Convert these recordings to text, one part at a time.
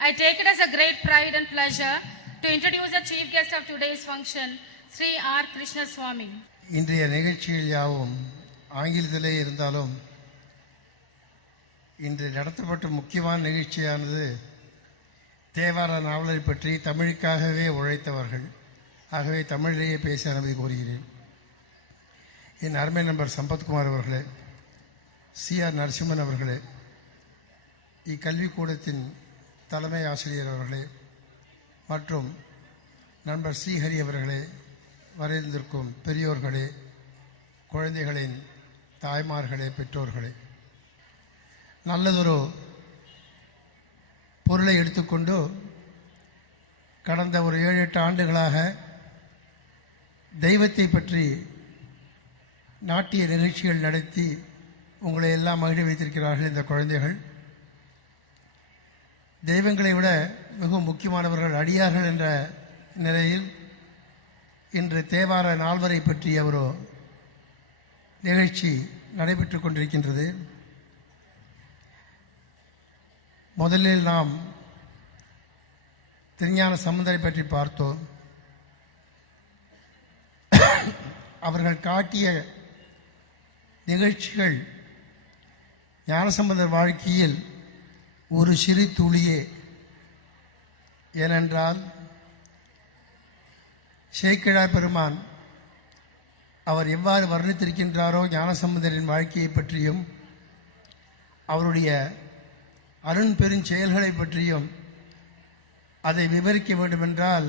I take it as a great pride and pleasure to introduce the chief guest of today's function, Sri R. Krishna Swami. இன்றைய நிகழ்ச்சியில் யாவும் ஆங்கிலத்திலே இருந்தாலும் இன்று நடத்தப்பட்ட முக்கியமான நிகழ்ச்சியானது தேவார நாவலரை பற்றி தமிழுக்காகவே உழைத்தவர்கள். ஆகவே தமிழிலேயே பேச அனுமதி கோருகிறேன். என் அருமை நண்பர் சம்பத்குமார் அவர்களே, CR நரசிம்மன் அவர்களே, இக்கல்விக்கூடத்தின் தலைமை ஆசிரியர் அவர்களே மற்றும் நண்பர் ஸ்ரீஹரி அவர்களே, வரைந்திருக்கும் பெரியோர்களே, குழந்தைகளின் தாய்மார்களே, பெற்றோர்களே, நல்லதொரு பொருளை எடுத்துக்கொண்டு கடந்த ஒரு 7-8 ஆண்டுகளாக தெய்வத்தை பற்றி நாட்டிய நிகழ்ச்சிகள் நடத்தி உங்களை எல்லாம் மகிழ வைத்திருக்கிறார்கள். இந்த குழந்தைகள் தெய்வங்களை விட மிகவும் முக்கியமானவர்கள், அடியார்கள் என்ற நிலையில் இன்று தேவார நால்வரை பற்றிய ஒரு நிகழ்ச்சி நடைபெற்று கொண்டிருக்கின்றது. முதலில் நாம் திருஞான சம்பந்தரை பற்றி பார்த்தோம். அவர்கள் காட்டிய நிகழ்ச்சிகள் ஞானசம்பந்தர் வாழ்க்கையில் ஒரு சிறு துளியே. ஏனென்றால் சேக்கிழார் பெருமான் அவர் எவ்வாறு வர்ணித்திருக்கின்றாரோ ஞானசம்பந்தரின் வாழ்க்கையை பற்றியும் அவருடைய அருண் பெருஞ்செயல்களை பற்றியும் அதை விவரிக்க வேண்டுமென்றால்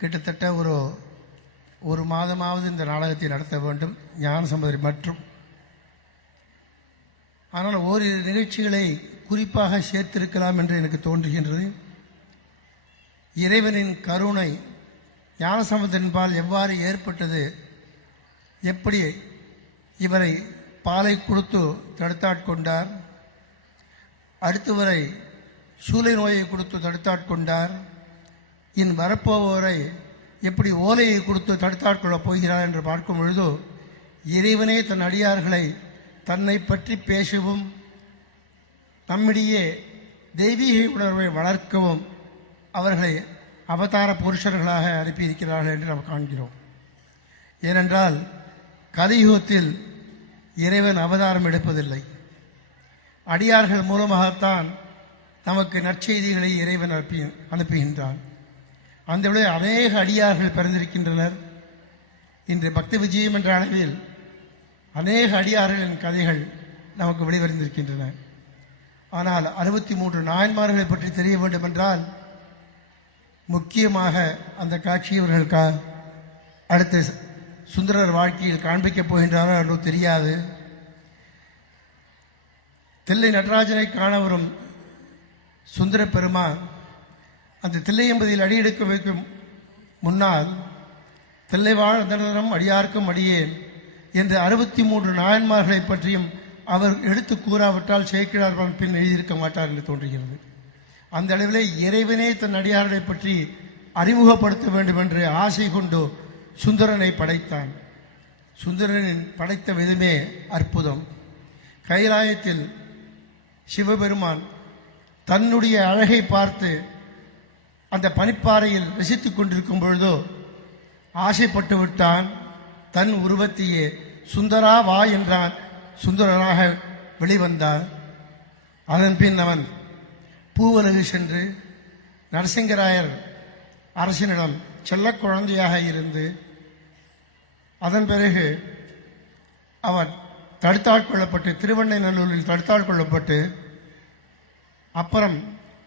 கிட்டத்தட்ட ஒரு மாதமாவது இந்த நாடகத்தை நடத்த வேண்டும் ஞானசம்பந்தரை மற்றும். ஆனால் ஓரிரு நிகழ்ச்சிகளை குறிப்பாக சேர்த்திருக்கலாம் என்று எனக்கு தோன்றுகின்றது. இறைவனின் கருணை ஞானசம்பந்தரின்பால் எவ்வாறு ஏற்பட்டது, எப்படி இவரை பாலை கொடுத்து தடுத்தாட்கொண்டார், அடுத்தவரை சூளை நோயை கொடுத்து தடுத்தாட்கொண்டார், இன் வரப்போவரை எப்படி ஓலையை கொடுத்து தடுத்தாட்கொள்ளப் போகிறார் என்று பார்க்கும் பொழுது இறைவனே தன் அடியார்களை தன்னை பற்றி பேசவும் நம்மிடையே தெய்வீக உணர்வை வளர்க்கவும் அவர்களை அவதார புருஷர்களாக அனுப்பியிருக்கிறார்கள் என்று நாம் காண்கிறோம். ஏனென்றால் கலியுகத்தில் இறைவன் அவதாரம் எடுப்பதில்லை, அடியார்கள் மூலமாகத்தான் நமக்கு நற்செய்திகளை இறைவன் அனுப்புகின்றான். அந்த விட அநேக அடியார்கள் பிறந்திருக்கின்றனர். இன்று பக்தி விஜயம் என்ற அளவில் அநேக அடியார்களின் கதைகள் நமக்கு வெளிவந்திருக்கின்றன. ஆனால் 63 நாயன்மார்களை பற்றி தெரிய வேண்டும் என்றால் முக்கியமாக அந்த காட்சி இவர்கள் அடுத்த சுந்தரர் வாழ்க்கையில் காண்பிக்கப் போகின்றாரோ என்று தெரியாது. தில்லை நடராஜனை காண வரும் சுந்தர பெருமான் அந்த தில்லையம்பதியில் அடியெடுக்க வைக்கும் முன்னால் தில்லை வாழ்தனம் அடியார்க்கும் அடியேன் என்று 63 நாயன்மார்களை பற்றியும் அவர் எடுத்து கூறாவிட்டால் சேக்கிழார் பின் எழுதியிருக்க மாட்டார் என்று தோன்றுகிறது. அந்த அளவிலே இறைவனே தன் அடியார்களை பற்றி அறிமுகப்படுத்த வேண்டும் என்று ஆசை கொண்டு சுந்தரனை படைத்தான். சுந்தரனின் படைத்த விதமே அற்புதம். கைலாயத்தில் சிவபெருமான் தன்னுடைய அழகை பார்த்து அந்த பனிப்பாறையில் ரசித்துக் கொண்டிருக்கும் பொழுதோ ஆசைப்பட்டு விட்டான். தன் உருவத்தையே சுந்தரா வா என்றான். சுந்தரனாக வெளிவந்தான். அதன் பின் அவன் பூவலகு சென்று நரசிங்கராயர் அரசனிடம் செல்ல குழந்தையாக இருந்து அதன் பிறகு அவன் தடுத்தாட்கொள்ளப்பட்டு திருவண்ணைநல்லூரில் தடுத்தாட்கொள்ளப்பட்டு அப்புறம்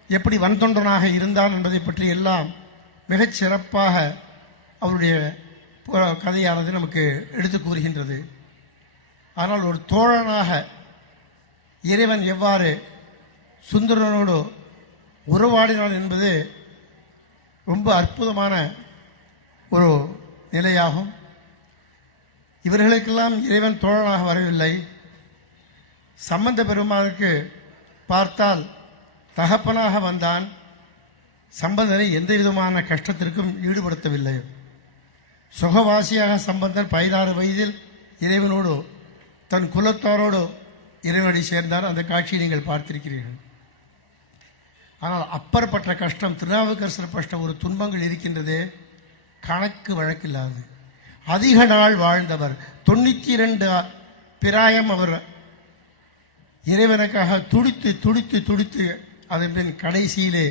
எப்படி வன்தொண்டனாக இருந்தான் என்பதை பற்றி எல்லாம் மிகச் சிறப்பாக அவருடைய கதையானது நமக்கு எடுத்து கூறுகின்றது. ஆனால் ஒரு தோழனாக இறைவன் எவ்வாறு சுந்தரனோடு உறவாடினான் என்பது ரொம்ப அற்புதமான ஒரு நிலையாகும். இவர்களுக்கெல்லாம் இறைவன் தோழனாக வரவில்லை. சம்பந்த பெருமானுக்கு பார்த்தால் தகப்பனாக வந்தான். சம்பந்தனை எந்த விதமான கஷ்டத்திற்கும் ஈடுபடுத்தவில்லை. சுகவாசியாக சம்பந்தன் 16 வயதில் இறைவனோடு தன் குலத்தாரோடு இறைவனடி சேர்ந்தார். அந்த காட்சியை நீங்கள் பார்த்திருக்கிறீர்கள். ஆனால் அப்பற்பட்ட கஷ்டம், திருநாவுக்கரசர் பட்ட ஒரு துன்பங்கள் இருக்கின்றதே கணக்கு வழக்கில்லாது. அதிக நாள் வாழ்ந்தவர், 92 பிராயம் அவர் இறைவனுக்காக துடித்து துடித்து துடித்து அதன் பின் கடைசியிலே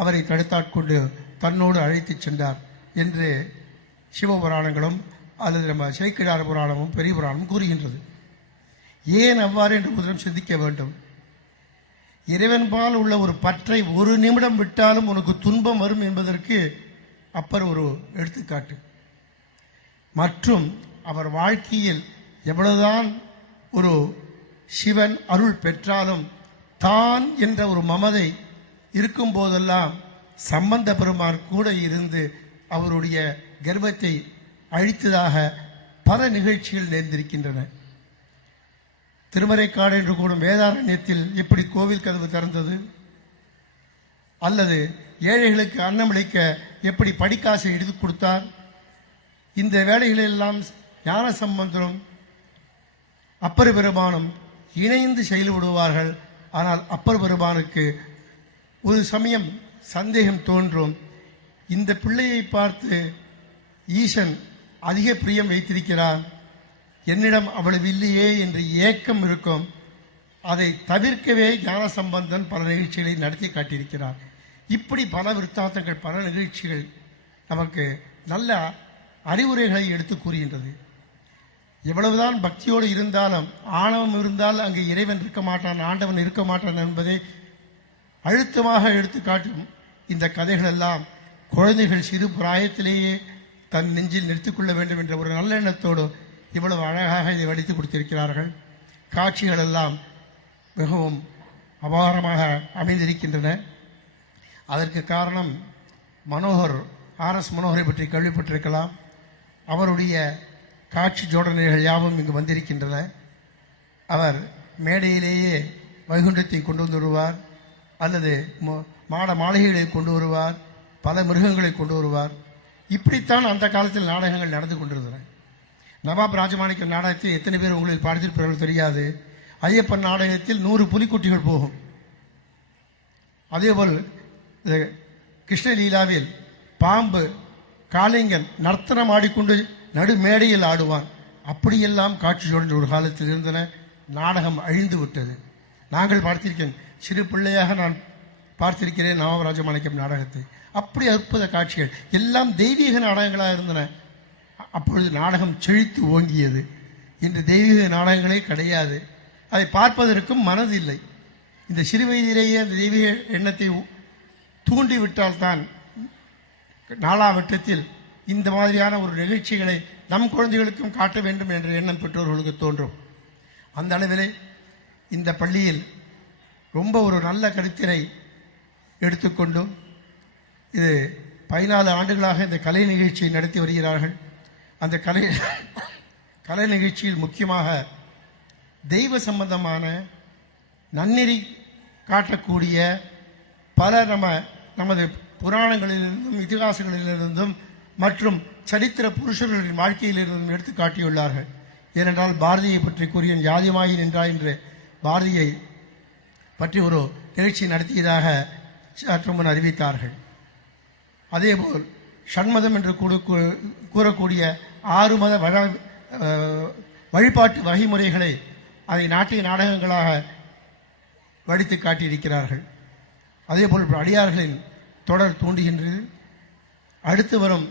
அவரை தடுத்தாட்கொண்டு தன்னோடு அழைத்துச் சென்றார் என்று சிவபுராணங்களும் அல்லது நம்ம சேக்கிழார் புராணமும் பெரிய புராணமும் கூறுகின்றது. ஏன் அவ்வாறு என்று முதலம் சிந்திக்க வேண்டும். இறைவன்பால் உள்ள ஒரு பற்றை ஒரு நிமிடம் விட்டாலும் உனக்கு துன்பம் வரும் என்பதற்கு அப்பர் ஒரு எடுத்துக்காட்டு. மற்றும் அவர் வாழ்க்கையில் எவ்வளவுதான் ஒரு சிவன் அருள் பெற்றாலும் தான் என்ற ஒரு மமதை இருக்கும் போதெல்லாம் சம்பந்த பெருமான் கூட இருந்து அவருடைய கர்வத்தை அழித்ததாக பல நிகழ்ச்சிகள் நேர்ந்திருக்கின்றன. திருமறைக்காடு என்று கூடும் வேதாரண்யத்தில் எப்படி கோவில் கதவு திறந்தது, அல்லது ஏழைகளுக்கு அன்னமளிக்க எப்படி படிக்காசை எடுத்து கொடுத்தார். இந்த வேலைகளெல்லாம் ஞான சம்பந்தரும் அப்பர் பெருமானும் இணைந்து செயல்படுவார்கள். ஆனால் அப்பர் பெருமானுக்கு ஒரு சமயம் சந்தேகம் தோன்றும். இந்த பிள்ளையை பார்த்து ஈசன் அதிக பிரியம் வைத்திருக்கிறான், என்னிடம் அவ்வளவு இல்லையே என்று ஏக்கம் இருக்கும். அதை தவிர்க்கவே ஞான சம்பந்தன் பல நிகழ்ச்சிகளை நடத்தி காட்டியிருக்கிறார். இப்படி பல விருத்தாந்தங்கள், பல நிகழ்ச்சிகள் நமக்கு நல்ல அறிவுரைகளை எடுத்து கூறுகின்றது. எவ்வளவுதான் பக்தியோடு இருந்தாலும் ஆணவம் இருந்தால் அங்கு இறைவன் இருக்க மாட்டான், ஆண்டவன் இருக்க மாட்டான் என்பதை அழுத்தமாக எடுத்து காட்டும் இந்த கதைகள் எல்லாம் குழந்தைகள் சிறு பிராயத்திலேயே தன் நெஞ்சில் நிறுத்திக் கொள்ள வேண்டும் என்ற ஒரு நல்லெண்ணத்தோடு இவ்வளவு அழகாக இதை வடித்து கொடுத்திருக்கிறார்கள். காட்சிகள் எல்லாம் மிகவும் அபாரமாக அமைந்திருக்கின்றன. அதற்கு காரணம் மனோகர், RS மனோகரை பற்றி கேள்விப்பட்டிருக்கலாம். அவருடைய காட்சி ஜோடனைகள் யாவும் இங்கு வந்திருக்கின்றன. அவர் மேடையிலேயே வைகுண்டத்தை கொண்டு வந்து வருவார், அல்லது மாட மாளிகைகளை கொண்டு வருவார், பல மிருகங்களை கொண்டு வருவார். இப்படித்தான் அந்த காலத்தில் நாடகங்கள் நடந்து கொண்டிருந்தன. நவாப் ராஜமாணிக்க நாடகத்தில் எத்தனை பேர் உங்களில் பார்த்திருப்பார்கள் தெரியாது. ஐயப்பன் நாடகத்தில் 100 புலிக்குட்டிகள் போகும். அதேபோல் கிருஷ்ணலீலாவில் பாம்பு, காளிங்கன் நர்த்தனம் ஆடிக்கொண்டு நடு மேடையில் ஆடுவான். அப்படியெல்லாம் காட்சியோடு ஒரு காலத்தில் இருந்தன. நாடகம் அழிந்து விட்டது. நாங்கள் பார்த்திருக்கேன், சிறு பிள்ளையாக நான் பார்த்திருக்கிறேன் நவாப் ராஜமாணிக்கம் நாடகத்தை. அப்படி அற்புத காட்சிகள் எல்லாம் தெய்வீக நாடகங்களாக இருந்தன. அப்பொழுது நாடகம் செழித்து ஓங்கியது. இன்று தெய்வீக நாடகங்களே கிடையாது. அதை பார்ப்பதற்கும் மனதில்லை. இந்த சிறு வயதிலேயே அந்த தெய்வீக எண்ணத்தை தூண்டிவிட்டால்தான் நாளாவட்டத்தில் இந்த மாதிரியான ஒரு நிகழ்ச்சிகளை நம் குழந்தைகளுக்கும் காட்ட வேண்டும் என்ற எண்ணம் பெற்றோர்களுக்கு தோன்றும். அந்த அளவிலே இந்த பள்ளியில் ரொம்ப ஒரு நல்ல கருத்தினை எடுத்துக்கொண்டும் இது 14 ஆண்டுகளாக இந்த கலை நிகழ்ச்சியை நடத்தி வருகிறார்கள். அந்த கலை நிகழ்ச்சியில் முக்கியமாக தெய்வ சம்பந்தமான நன்னெறி காட்டக்கூடிய பல நமது புராணங்களிலிருந்தும் இதிகாசங்களிலிருந்தும் மற்றும் சரித்திர புருஷர்களின் வாழ்க்கையிலிருந்தும் எடுத்து காட்டியுள்ளார்கள். ஏனென்றால் பாரதியை பற்றி கூறிய யாதிமாயி நின்றாய் என்று பாரதியை பற்றி ஒரு நிகழ்ச்சி நடத்தியதாக சற்று முன் அறிவித்தார்கள். அதேபோல் ஷண்மதம் என்று கூறக்கூடிய 6 மத வழிபாட்டு வகைமுறைகளை அதை நாட்டிய நாடகங்களாக வடித்து காட்டியிருக்கிறார்கள். அதேபோல் அடியார்களின் தொடர் தூண்டுகின்றது. அடுத்து வரும்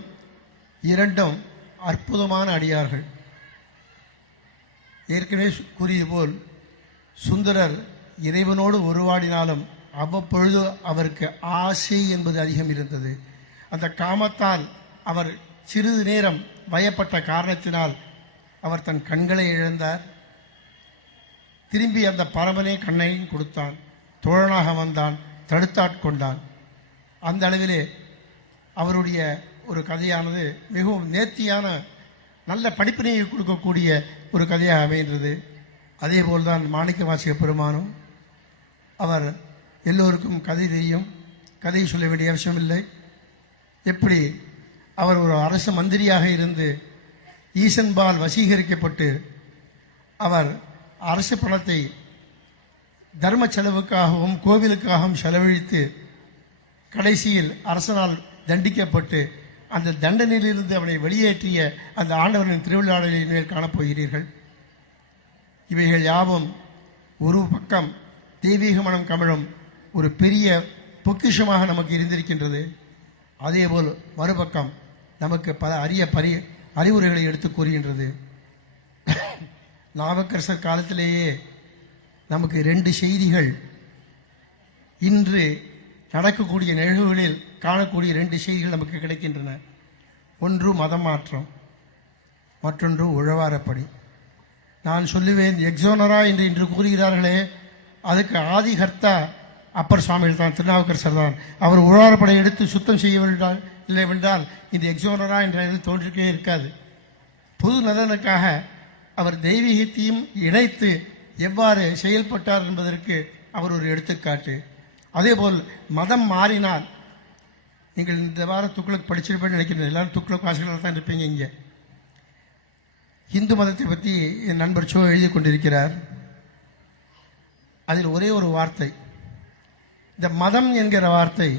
2 அற்புதமான அடியார்கள். ஏற்கனவே கூறியது போல் சுந்தரர் இறைவனோடு உருவாடினாலும் அவ்வப்பொழுது அவருக்கு ஆசை என்பது அதிகம் இருந்தது. அந்த காமத்தால் அவர் சிறிது நேரம் வயப்பட்ட காரணத்தினால் அவர் தன் கண்களை இழந்தார். திரும்பி அந்த பரமனே கண்ணையும் கொடுத்தான், தோழனாக வந்தான், தடுத்தாட்கொண்டான். அந்த அளவிலே அவருடைய ஒரு கதையானது மிகவும் நேர்த்தியான நல்ல படிப்பினையை கொடுக்கக்கூடிய ஒரு கதையாக அமைகின்றது. அதே போல்தான் மாணிக்கவாசக பெருமானும். அவர் எல்லோருக்கும் கதை தெரியும், கதை சொல்ல வேண்டிய அவசியமில்லை. எப்படி அவர் ஒரு அரச மந்திரியாக இருந்து ஈசன்பால் வசீகரிக்கப்பட்டு அவர் அரசு பணத்தை தர்ம செலவுக்காகவும் கோவிலுக்காகவும் செலவழித்து கடைசியில் அரசனால் தண்டிக்கப்பட்டு அந்த தண்டனையிலிருந்து அவனை வெளியேற்றிய அந்த ஆண்டவரின் திருவிழாடலின் மேல் காணப்போகிறீர்கள். இவைகள் யாவும் ஒரு பக்கம் தெய்வீக மனம் கமழும் ஒரு பெரிய பொக்கிஷமாக நமக்கு இருந்திருக்கின்றது. அதேபோல் மறுபக்கம் நமக்கு பல அரிய அறிவுரைகளை எடுத்து கூறுகின்றது. நாவுக்கரசர் காலத்திலேயே நமக்கு 2 செய்திகள், இன்று நடக்கக்கூடிய நிகழ்வுகளில் காணக்கூடிய 2 செய்திகள் நமக்கு கிடைக்கின்றன. ஒன்று மதம் மாற்றம், மற்றொன்று உழவாரப்படி. நான் சொல்லுவேன், எக்ஸோனரா என்று இன்று கூறுகிறார்களே, அதுக்கு ஆதிகர்த்தா அப்பர் சுவாமிகள் தான், திருநாவுக்கரசர் தான். அவர் உழவாரப்படை எடுத்து சுத்தம் செய்ய இல்லைவென்றால் இந்த எக்ஸோனரா என்ற தோன்றிக்கே இருக்காது. பொது நலனுக்காக அவர் தெய்வீகத்தையும் இணைத்து எவ்வாறு செயல்பட்டார் என்பதற்கு அவர் ஒரு எடுத்துக்காட்டு. அதேபோல் மதம் மாறினால், நீங்கள் இந்த வாரம் துக்ளக் படிச்சிருப்பேன்னு நினைக்கிறேன், எல்லாரும் துக்ளக் வாசிகளாக தான் இருப்பீங்க. இங்கே இந்து மதத்தை பற்றி என் நண்பர் சோ எழுதி கொண்டிருக்கிறார். அதில் ஒரே ஒரு வார்த்தை, இந்த மதம் என்கிற வார்த்தை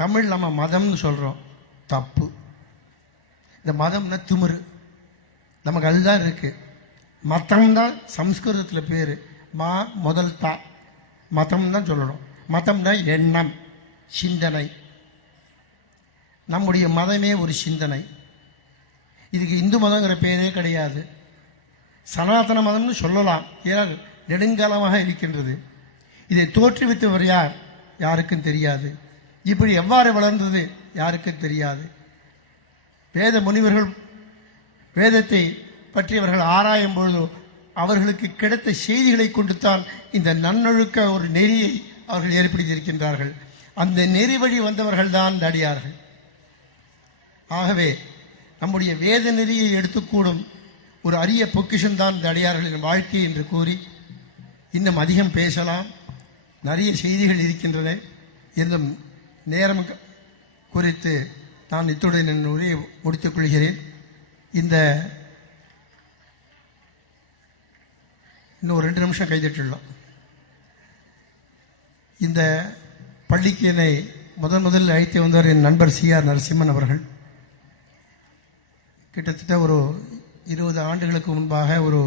தமிழ் நம்ம மதம்னு சொல்கிறோம், தப்பு. இந்த மதம்னா திமிரு, நமக்கு அதுதான் இருக்கு. மதம் தான் சம்ஸ்கிருதத்தில் பேர், மா முதல் தா, மதம் தான் சொல்லணும். மதம்னா எண்ணம், சிந்தனை. நம்முடைய மதமே ஒரு சிந்தனை. இதுக்கு இந்து மதங்கிற பேரே கிடையாது, சனாதன மதம்னு சொல்லலாம். ஏனால் நெடுங்காலமாக இருக்கின்றது. இதை தோற்றுவித்தவர் யார்? யாருக்கும் தெரியாது. இப்படி எவ்வாறு வளர்ந்தது? யாருக்கும் தெரியாது. வேத முனிவர்கள் வேதத்தை பற்றியவர்கள் ஆராயும் பொழுது அவர்களுக்கு கிடைத்த செய்திகளை கொண்டுத்தான் இந்த நன்னொழுக்க ஒரு நெறியை அவர்கள் ஏற்படுத்தியிருக்கின்றார்கள். அந்த நெறி வழி வந்தவர்கள் தான் இந்த அடியார்கள். ஆகவே நம்முடைய வேத நெறியை எடுத்துக்கூடும் ஒரு அரிய பொக்கிஷம் தான் இந்த அடியார்களின் வாழ்க்கை என்று கூறி, இன்னும் அதிகம் பேசலாம், நிறைய செய்திகள் இருக்கின்றன. இன்னும் நேரம் குறித்து நான் இத்துடன் என் உரையை முடித்துக் கொள்கிறேன். இன்னும் 2 நிமிஷம் கைதட்டிடலாம். இந்த பள்ளிக்கு என்னை முதலில் அழைத்து வந்தவர் என் நண்பர் CR நரசிம்மன் அவர்கள். கிட்டத்தட்ட ஒரு 20 ஆண்டுகளுக்கு முன்பாக ஒரு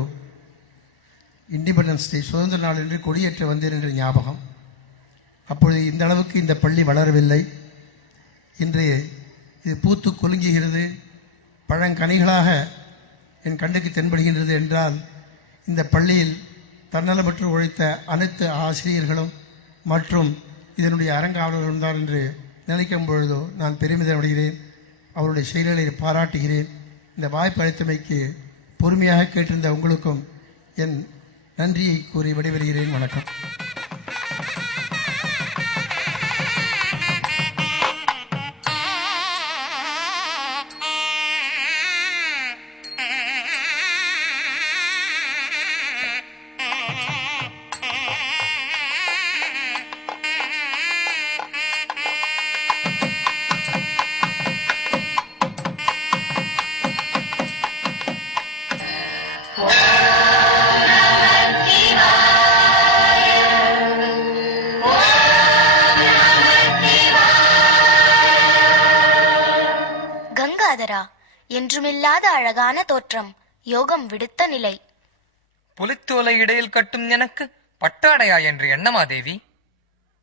இண்டிபெண்டன்ஸ் டே, சுதந்திர நாள் என்று கொடியேற்ற வந்தேன் என்ற ஞாபகம். அப்பொழுது இந்த அளவுக்கு இந்த பள்ளி வளரவில்லை. இன்று இது பூத்து கொலுங்குகிறது, பழங்கனிகளாக என் கண்ணுக்கு தென்படுகின்றது என்றால், இந்த பள்ளியில் தன்னலமற்று உழைத்த அனைத்து ஆசிரியர்களும் மற்றும் இதனுடைய அரங்காவலர்களும் தான் என்று நினைக்கும் பொழுதோ நான் பெருமிதம் அடைகிறேன். அவருடைய செயல்களை பாராட்டுகிறேன். இந்த வாய்ப்பு அளித்தமைக்கு பொறுமையாக கேட்டிருந்த உங்களுக்கும் என் நன்றியை கூறி விடைபெறுகிறேன். வணக்கம். என்றுமில்லாத அழகான தோற்றம், யோகம் விடுத்த நிலை. புலித்தோலை இடையில் கட்டும் எனக்கு பட்டாடையா என்று எண்ணமா தேவி?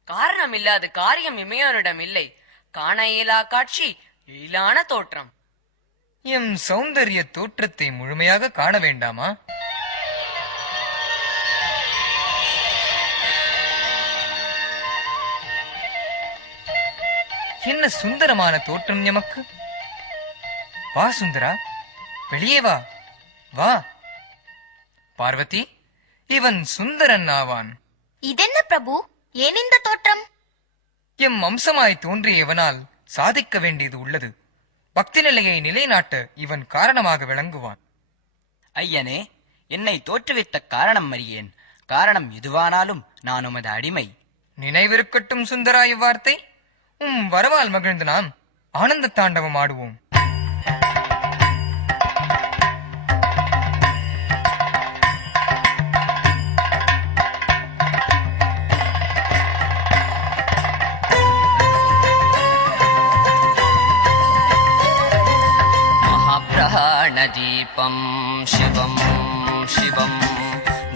காரணம் இல்லாத காரியம் இமையோனிடம் இல்லை. காண இயலா காட்சி, எழிலான தோற்றம். எம் சௌந்தரிய தோற்றத்தை முழுமையாக காண வேண்டாமா? என்ன சுந்தரமான தோற்றம் எமக்கு! வா சுந்தரா, வெளியே வா. வா பார்வதி, இவன் சுந்தரன் ஆவான். இதென்ன பிரபு, ஏன் இந்த தோற்றம்? எம் அம்சமாய் தோன்றிய இவனால் சாதிக்க வேண்டியது உள்ளது. பக்தி நிலையை நிலைநாட்ட இவன் காரணமாக விளங்குவான். ஐயனே, என்னை தோற்றுவித்த காரணம் அறியேன். காரணம் எதுவானாலும் நான் உமது அடிமை. நினைவிருக்கட்டும் சுந்தரா, இவ்வார்த்தை வரவால் மகிழ்ந்து நாம் ஆனந்த தாண்டவம் ஆடுவோம். प्राणदीपं शिवं शिवं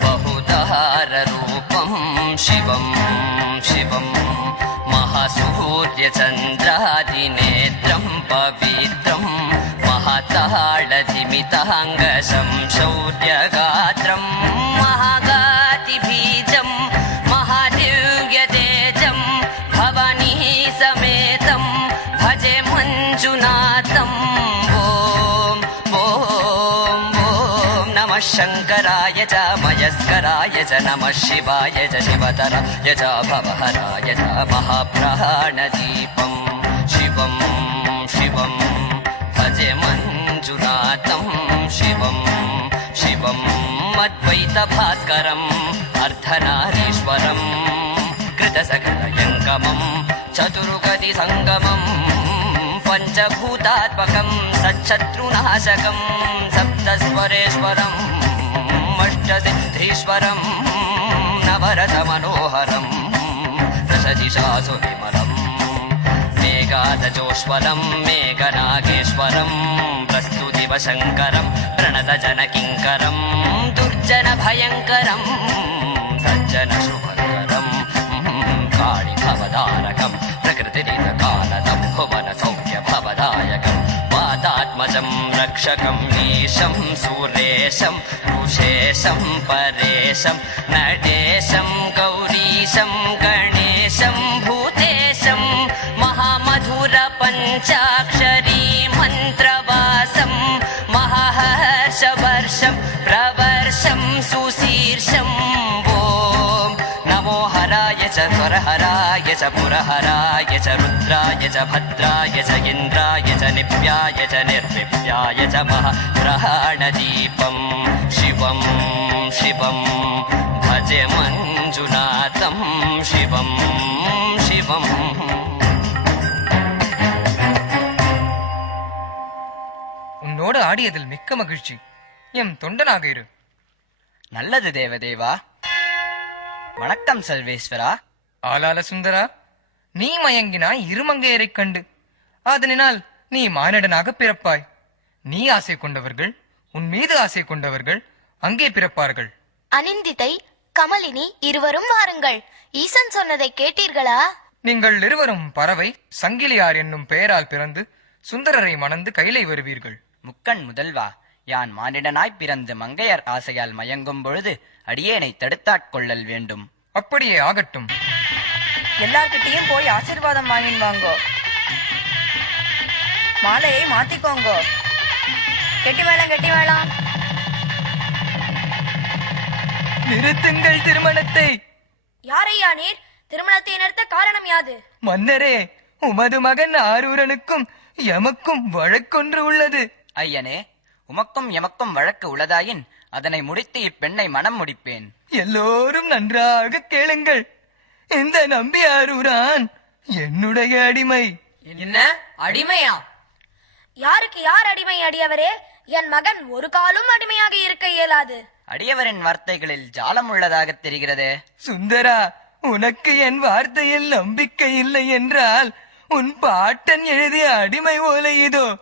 बहुधाररूपं शिवं शिवं महासूर्यचन्द्रादिनेत्रं पवित्रं महताळधिमिताङ्गशं शौर्यगात्रं महागातिबीजं महादिव्यतेजं भवानी समेतं भजे मञ्जुनाथम् शङ्कराय च मयस्कराय च नमः शिवाय च शिवतराय च भवहराय च महाप्राणदीपं शिवं शिवं भजे मञ्जुनाथं शिवं शिवं अद्वैतभास्करम् अर्धनारीश्वरं कृतसकलयङ्गमं चतुर्गतिसङ्गमम् पञ्चभूतात्मकं सच्छत्रुनाशकं सप्तस्वरेश्वरम् अष्टसिद्धीश्वरं नवरथमनोहरं रसदिशासुविमलं मेघादजोष्वलं मेघनागेश्वरं प्रस्तुतिवशङ्करं प्रणतजनकिङ्करं दुर्जनभयङ्करं सज्जनशुभङ्करं काळिभवधारकं प्रकृतिरितकालदं भुवनसौख्यभवदायकं वातात्मजं रक्षकं नीशं सूर्येशं कुशेशं परेशं नटेशं गौरीशं गणेशं भूतेशं महामधुरपञ्चाक्षरी मन्त्रवासं महाहर्षवर्षं प्रवर्षं सुशीर्षं नमो हराय च स्वरहराय च पुरहराय च रुद्राय च भद्राय च इन्द्राय च निव्याय च निर्विव्याय च महाप्राणदीपं शिवं शिवं भजे मञ्जुनाथं शिवं शिवम् உன்னோடு ஆடியதில் மிக்க மகிழ்ச்சி. எம் தொண்டனாக இரு. நல்லது தேவதேவா. வணக்கம் செல்வேஸ்வரா. ஆலால சுந்தரா, நீ மயங்கினாய் இருமங்கையரைக் கண்டு. அதனால் நீ மானிடனாக பிறப்பாய். நீ ஆசை கொண்டவர்கள், உன் மீது ஆசை கொண்டவர்கள் அங்கே பிறப்பார்கள். அனிந்திதை, கமலினி இருவரும் வாருங்கள். ஈசன் சொன்னதை கேட்டீர்களா? நீங்கள் இருவரும் பறவை சங்கிலியார் என்னும் பெயரால் பிறந்து சுந்தரரை மணந்து கைலை வருவீர்கள். முக்கண் முதல்வா, யான் மானிடனாய் பிறந்து மங்கையர் ஆசையால் மயங்கும் பொழுது அடியேனை தடுத்தாட்கொள்ளல் வேண்டும். அப்படியே ஆகட்டும். எல்லார்கிட்டையும் போய் ஆசீர்வாதம் வாங்கின் வாங்கோ. மாலையை மாத்திக்கோங்கோ. கெட்டி வேளாம். நிறுத்துங்கள் திருமணத்தை. யாரையா நீர்? திருமணத்தை நிறுத்த காரணம் யாது? மன்னரே, உமது மகன் ஆரூரனுக்கும் எமக்கும் வழக்கொன்று உள்ளது. ஐயனே, உமக்கும் எமக்கும் வழக்கு உள்ளதாயின் அதனை முடித்து இப்பெண்ணை மனம் முடிப்பேன். எல்லோரும் நன்றாக கேளுங்கள். இந்த நம்பி ஆரூரான் என்னுடைய அடிமை. என்ன அடிமையா? யாருக்கு யார் அடிமை அடியவரே? என் மகன் ஒரு காலும் அடிமையாக இருக்க இயலாது. அடியவரின் வார்த்தைகளில் ஜாலம் உள்ளதாக தெரிகிறதே. சுந்தரா, உனக்கு என் வார்த்தையில் நம்பிக்கை இல்லை என்றால் உன் பாட்டன் எழுதிய அடிமை ஓலை இதோ.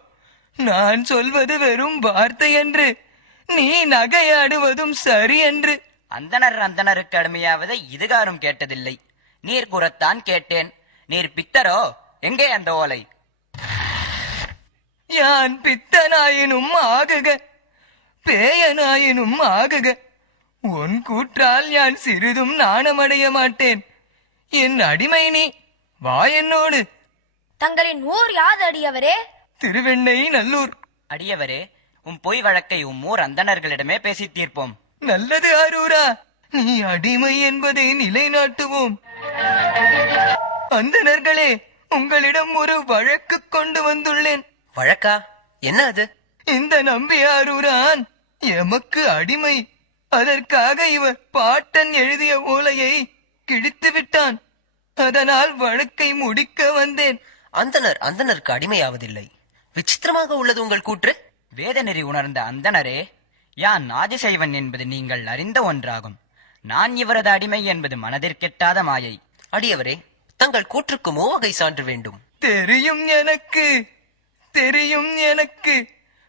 நான் சொல்வது வெறும் வார்த்தை என்று, நீ நகையாடுவதும் சரி என்று. அந்தணருக்கு அடிமையாவதை இதுகாரும் கேட்டதில்லை. நீர் கூறத்தான் கேட்டேன். நீர் பித்தரோ? எங்கே அந்த ஓலை? யான் பித்தனாயினும் ஆகுக, பேயனாயினும் ஆகுக. உன் கூற்றால் யான் சிறிதும் நாணமடைய மாட்டேன். என் அடிமை நீ, வா என்னோடு. தங்களின் ஊர் யாது அடியவரே? திருவெண்ணை நல்லூர். அடியவரே, உம் பொய் வழக்கை உம்மூர் அந்தணர்களிடமே பேசி தீர்ப்போம். நல்லது ஆரூரா, நீ அடிமை என்பதை நிலைநாட்டுவோம். அந்தணர்களே, உங்களிடம் ஒரு வழக்கு கொண்டு வந்துள்ளேன். வழக்கா? என்ன அது? இந்த நம்பி ஆரூரான் எமக்கு அடிமை. அதற்காக இவர் பாட்டன் எழுதிய ஓலையை கிழித்து விட்டான். அதனால் வழக்கை முடிக்க வந்தேன். அந்தனருக்கு அடிமையாவதில்லை. விசித்திரமாக உள்ளது உங்கள் கூற்று. வேத நெறி உணர்ந்த அந்தணரே, யான் ஆதிசைவன் என்பது நீங்கள் அறிந்த ஒன்றாகும். நான் இவரது அடிமை என்பது மனதிற்கெட்டாத மாயை. அடியவரே, தங்கள் கூற்றுக்கு மூவகை சான்று வேண்டும். தெரியும் எனக்கு.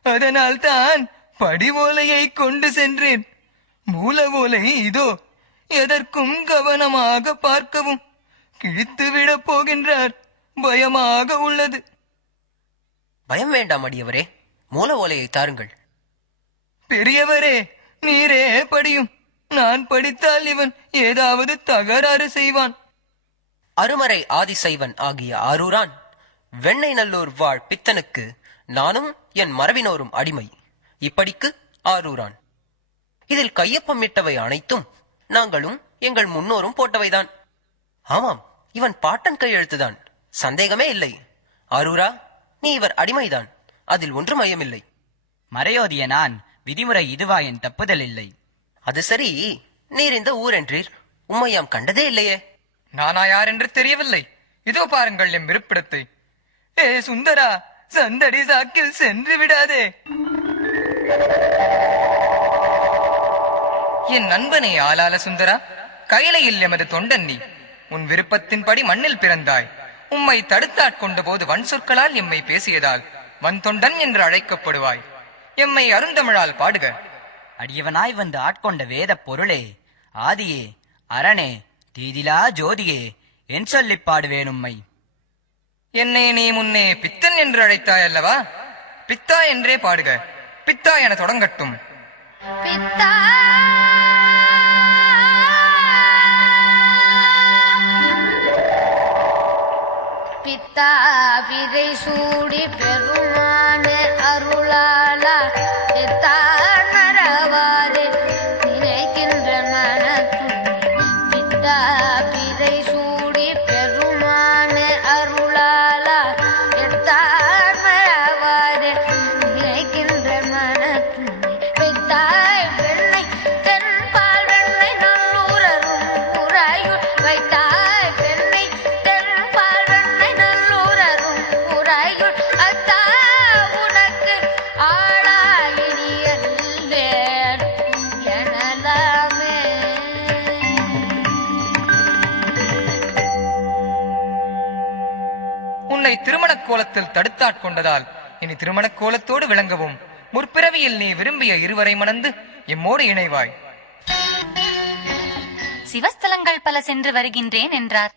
அதனால் தான் படி ஓலையை கொண்டு சென்றேன். மூல ஓலை இதோ. எதற்கும் கவனமாக பார்க்கவும். கிழித்து விடப் போகின்றார். பயமாக உள்ளது. பயம் வேண்டாம் அடியவரே, மூல ஓலையை தாருங்கள். பெரியவரே, நீரே படியும். நான் படித்தால் இவன் ஏதாவது தகராறு செய்வான். அருமறை ஆதிசைவன் ஆகிய ஆரூரான் வெண்ணை நல்லூர் வாழ் பித்தனுக்கு நானும் என் மரபினோரும் அடிமை. இப்படிக்கு ஆரூரான். இதில் கையொப்பம் இட்டவை அனைத்தும் நாங்களும் எங்கள் முன்னோரும் போட்டவைதான். ஆமாம், இவன் பாட்டன் கையெழுத்துதான், சந்தேகமே இல்லை. ஆரூரா, நீ இவர் அடிமைதான், அதில் ஒன்றும் ஐயமில்லை. மறையோதிய நான் விதிமுறை இதுவா என் தப்புதல் இல்லை. அது சரி, நீர் இந்த ஊர் என்றீர், உம்மையாம் கண்டதே இல்லையே. நானா யார் என்று தெரியவில்லை. இதோ பாருங்கள் என் இருப்பிடத்தை. ஏ சுந்தரா, சந்தடி சாக்கில் சென்று விடாதே. என் நண்பனே ஆலால சுந்தரா, கைலையில் எமது தொண்டன் நீ. உன் விருப்பத்தின்படி மண்ணில் பிறந்தாய். உம்மை தடுத்தாட்கொண்ட போது வன் சொற்களால் எம்மை பேசியதால் வன் தொண்டன் என்று அழைக்கப்படுவாய். எம்மை அருந்தமிழால் பாடுக. அடியவனாய் வந்து ஆட்கொண்ட வேத பொருளே, ஆதியே, அரணே, தீதிலா ஜோதியே, என் சொல்லிப் பாடுவேன் உம்மை. என்னை நீ முன்னே பித்தன் என்று அழைத்தாய் அல்லவா? பித்தா என்றே பாடுக. பித்தா என தொடங்கட்டும். பித்தா பித்தா விதை சூடி பெருமானே அருளாலா பித்தா நரவாதே நினைக்கின்ற மனத்துணை. பித்தா விதை சூடி பெருமானே அருளாலா பித்தா நரவாதே நினைக்கின்ற மனத்துணை. பித்தாய் வெண்ணை தென்பால் வெண்ணை நல்லூரரும் உறையுள் வைத்தாய் வெண்ணை தென்பால் வெண்ணை நல்லூரரும் உறையுள் அத்தா உனக்கு ஆளாயினியல்லேன் எனலாமே. உன்னை திருமணக் கோலத்தில் தடுத்தாட்கொண்டதால் இனி திருமணக் கோலத்தோடு விளங்கவும் முற்பிறவியில் நீ விரும்பிய இருவரை மணந்து எம்மோடு இணைவாய். சிவஸ்தலங்கள் பல சென்று வருகின்றேன் என்றார்.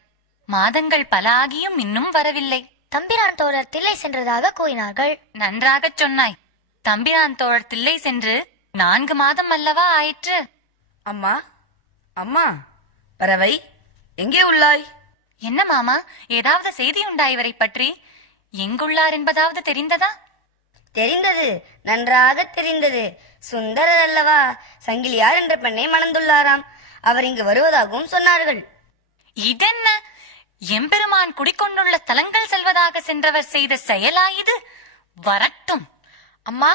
மாதங்கள் பல ஆகியும் இன்னும் வரவில்லை. தம்பிரான் தோழர் தில்லை சென்றதாக கூறினார்கள். நன்றாகச் சொன்னாய். தம்பிரான் தோழர் தில்லை சென்று 4 மாதம் அல்லவா ஆயிற்று. அம்மா, அம்மா, பறவை எங்கே உள்ளாய்? என்ன மாமா, ஏதாவது செய்தி உண்டா இவரை பற்றி? எங்குள்ளார் என்பதாவது தெரிந்ததா? தெரிந்தது, நன்றாக தெரிந்தது. சுந்தரர் அல்லவா, சங்கிலியார் என்ற பெண்ணை மணந்துள்ளாராம். அவர் இங்கு வருவதாகவும் சொன்னார்கள். இதென்ன, எம்பெருமான் குடிக்கொண்டுள்ள தலங்கள் செல்வதாக சென்றவர் செய்த செயலா இது? வரட்டும். அம்மா,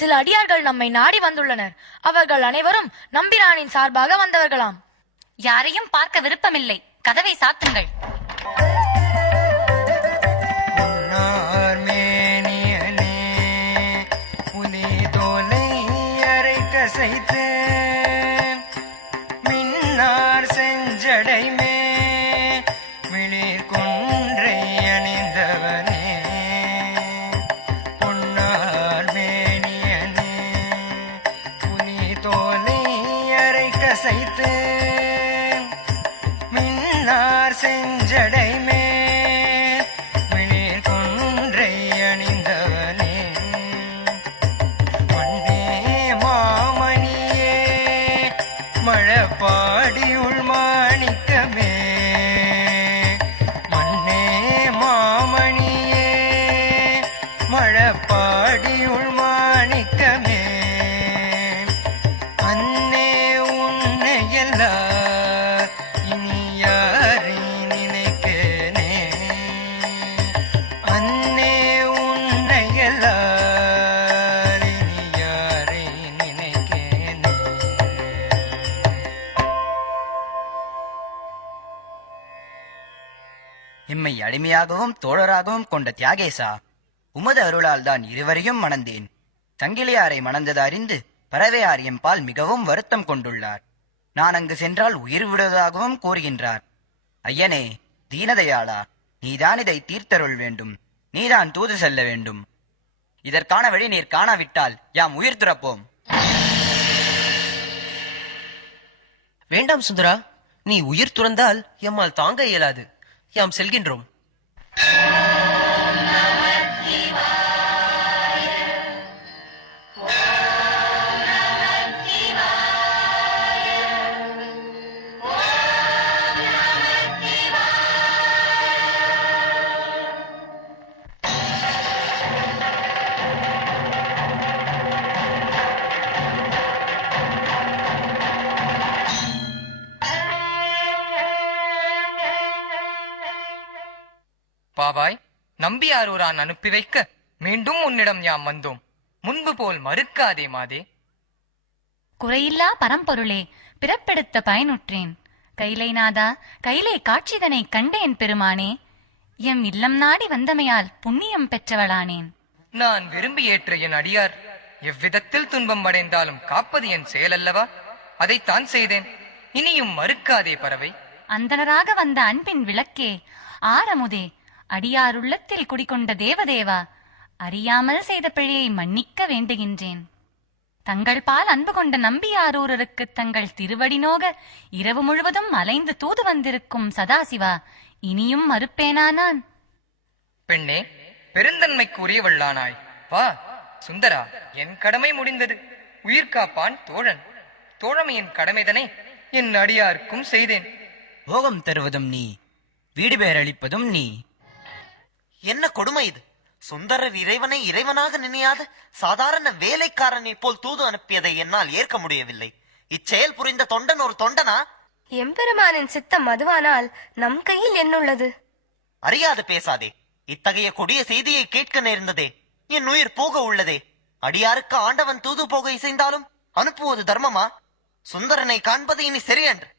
சில அடியார்கள் நம்மை நாடி வந்துள்ளனர். அவர்கள் அனைவரும் நம்பிரானின் சார்பாக வந்தவர்களாம். யாரையும் பார்க்க விருப்பமில்லை. கதவை சாத்துங்கள். மேனியனே புலி தோலை அரை கசைத்து மின்னார் செஞ்சடைமே மிளிர் கொன்றை அணிந்தவனே பொன்னார் மேனியனே புலி தோலை அரை கசைத்து மின்னார் செஞ்சடைமே பாடியுள் மாணிக்கமே மண்ணே மாமணியே மழப்பாடியுள் மாணிக்கமே அன்னே உன்னை எல்லார் இனி யாரை நினைக்கேனே அன்னே உன்னை எல்லார் இனி யாரை நினைக்கேனே. எம்மை அடிமையாகவும் தோழராகவும் கொண்ட தியாகேசா, உமது அருளால் தான் இருவரையும் மணந்தேன். சங்கிலியாரை மணந்தது அறிந்து பறவையார் எம்பால் மிகவும் வருத்தம் கொண்டுள்ளார். நான் அங்கு சென்றால் உயிர் விடுவதாகவும் கூறுகின்றார். ஐயனே, தீனதயாளா, நீதான் இதை தீர்த்தருள் வேண்டும். நீதான் தூது செல்ல வேண்டும். இதற்கான வழி நீர் காணாவிட்டால் யாம் உயிர் துறப்போம். வேண்டாம் சுந்தரா, நீ உயிர் துறந்தால் எம்மால் தாங்க இயலாது. யாம் செல்கின்றோம். பாவாய், நம்பியாரூரான் அனுப்பி வைக்க மீண்டும் உன்னிடம் யாம் வந்தோம். முன்பு போல் மறுக்காதே மாதே. குறையில்லா பரம்பொருளே, பிறப்பெடுத்த பயனுற்றேன். கைலைநாதா, கைலை காட்சிதனை கண்டேன் பெருமானே. எம் இல்லம் நாடி வந்தமையால் புண்ணியம் பெற்றவளானேன். நான் விரும்பி ஏற்ற என் அடியார் எவ்விதத்தில் துன்பம் அடைந்தாலும் காப்பது என் செயலல்லவா? அதைத்தான் செய்தேன். இனியும் மறுக்காதே பறவை. அந்தனராக வந்த அன்பின் விளக்கே, ஆரமுதே, அடியாருள்ளத்தில் குடிகொண்ட தேவதேவா, அறியாமல் செய்த பிழையை மன்னிக்க வேண்டுகின்றேன். தங்கள் பால் அன்பு கொண்ட நம்பியாரூரருக்கு தங்கள் திருவடி நோக இரவு முழுவதும் அலைந்து தூது வந்திருக்கும் சதாசிவா, இனியும் மறுப்பேனா நான்? பெண்ணே, பெருந்தன்மைக்கு உரியவள்ளானாய். வா சுந்தரா, என் கடமை முடிந்தது. உயிர் காப்பான் தோழன். தோழமையின் கடமைதனை என் அடியாருக்கும் செய்தேன். போகம் தருவதும் நீ, வீடு பேரளிப்பதும் நீ. என்ன கொடுமை இது! சுந்தரர் இறைவனை இறைவனாக நினையாத சாதாரண வேலைக்காரனை போல் தூது அனுப்பியதை என்னால் ஏற்க முடியவில்லை. இச்செயல் புரிந்த தொண்டன் ஒரு தொண்டனா? எம்பெருமானின் சித்தம் அதுவானால் நம் கையில் என்னுள்ளது? அறியாது பேசாதே. இத்தகைய கொடிய செய்தியை கேட்க நேர்ந்ததே. என் உயிர் போக உள்ளதே. அடியாருக்கு ஆண்டவன் தூது போக இசைந்தாலும் அனுப்புவது தர்மமா? சுந்தரனை காண்பது இனி சரியன்று.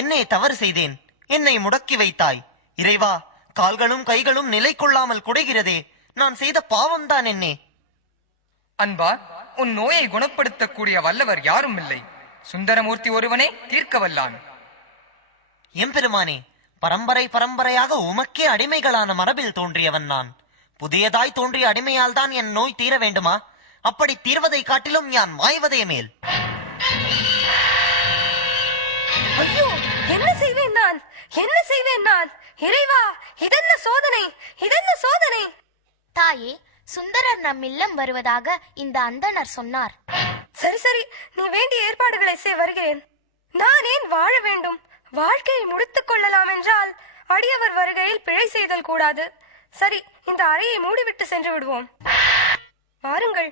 என்னை தவறு செய்தேன். என்னை முடக்கி வைத்தாய். இறைவா, கால்களும் கைகளும் நிலை கொள்ளாமல் குடைகிறதே. நான் செய்த பாவம்தான் என்னே. அன்பா, உன் நோயை குணப்படுத்தக்கூடிய வல்லவர் யாரும் இல்லை. சுந்தரமூர்த்தி ஒருவனே தீர்க்க வல்லான். எம்பெருமானே, பரம்பரை பரம்பரையாக உமக்கே அடிமைகளான மரபில் தோன்றியவன் நான். புதியதாய் தோன்றிய அடிமையால் தான் என் நோய் தீர வேண்டுமா? அப்படி தீர்வதை காட்டிலும் யான் மாய்வதே மேல். ஐயோ, என்ன செய்வேன் நான்? என்ன செய்வேன் நான்? இறைவா, இதென்ன சோதனை? இதென்ன சோதனை? தாயே, சுந்தரர் நம் இல்லம் வருவதாக இந்த அந்தணர் சொன்னார். சரி சரி, நீ வேண்டிய ஏற்பாடுகளை செய், வருகிறேன். நான் ஏன் வாழ வேண்டும்? வாழ்க்கையை முடித்துக் கொள்ளலாம் என்றால் அடியவர் வருகையில் பிழை செய்தல் கூடாது. சரி, இந்த அறையை மூடிவிட்டு சென்று விடுவோம். வாருங்கள்,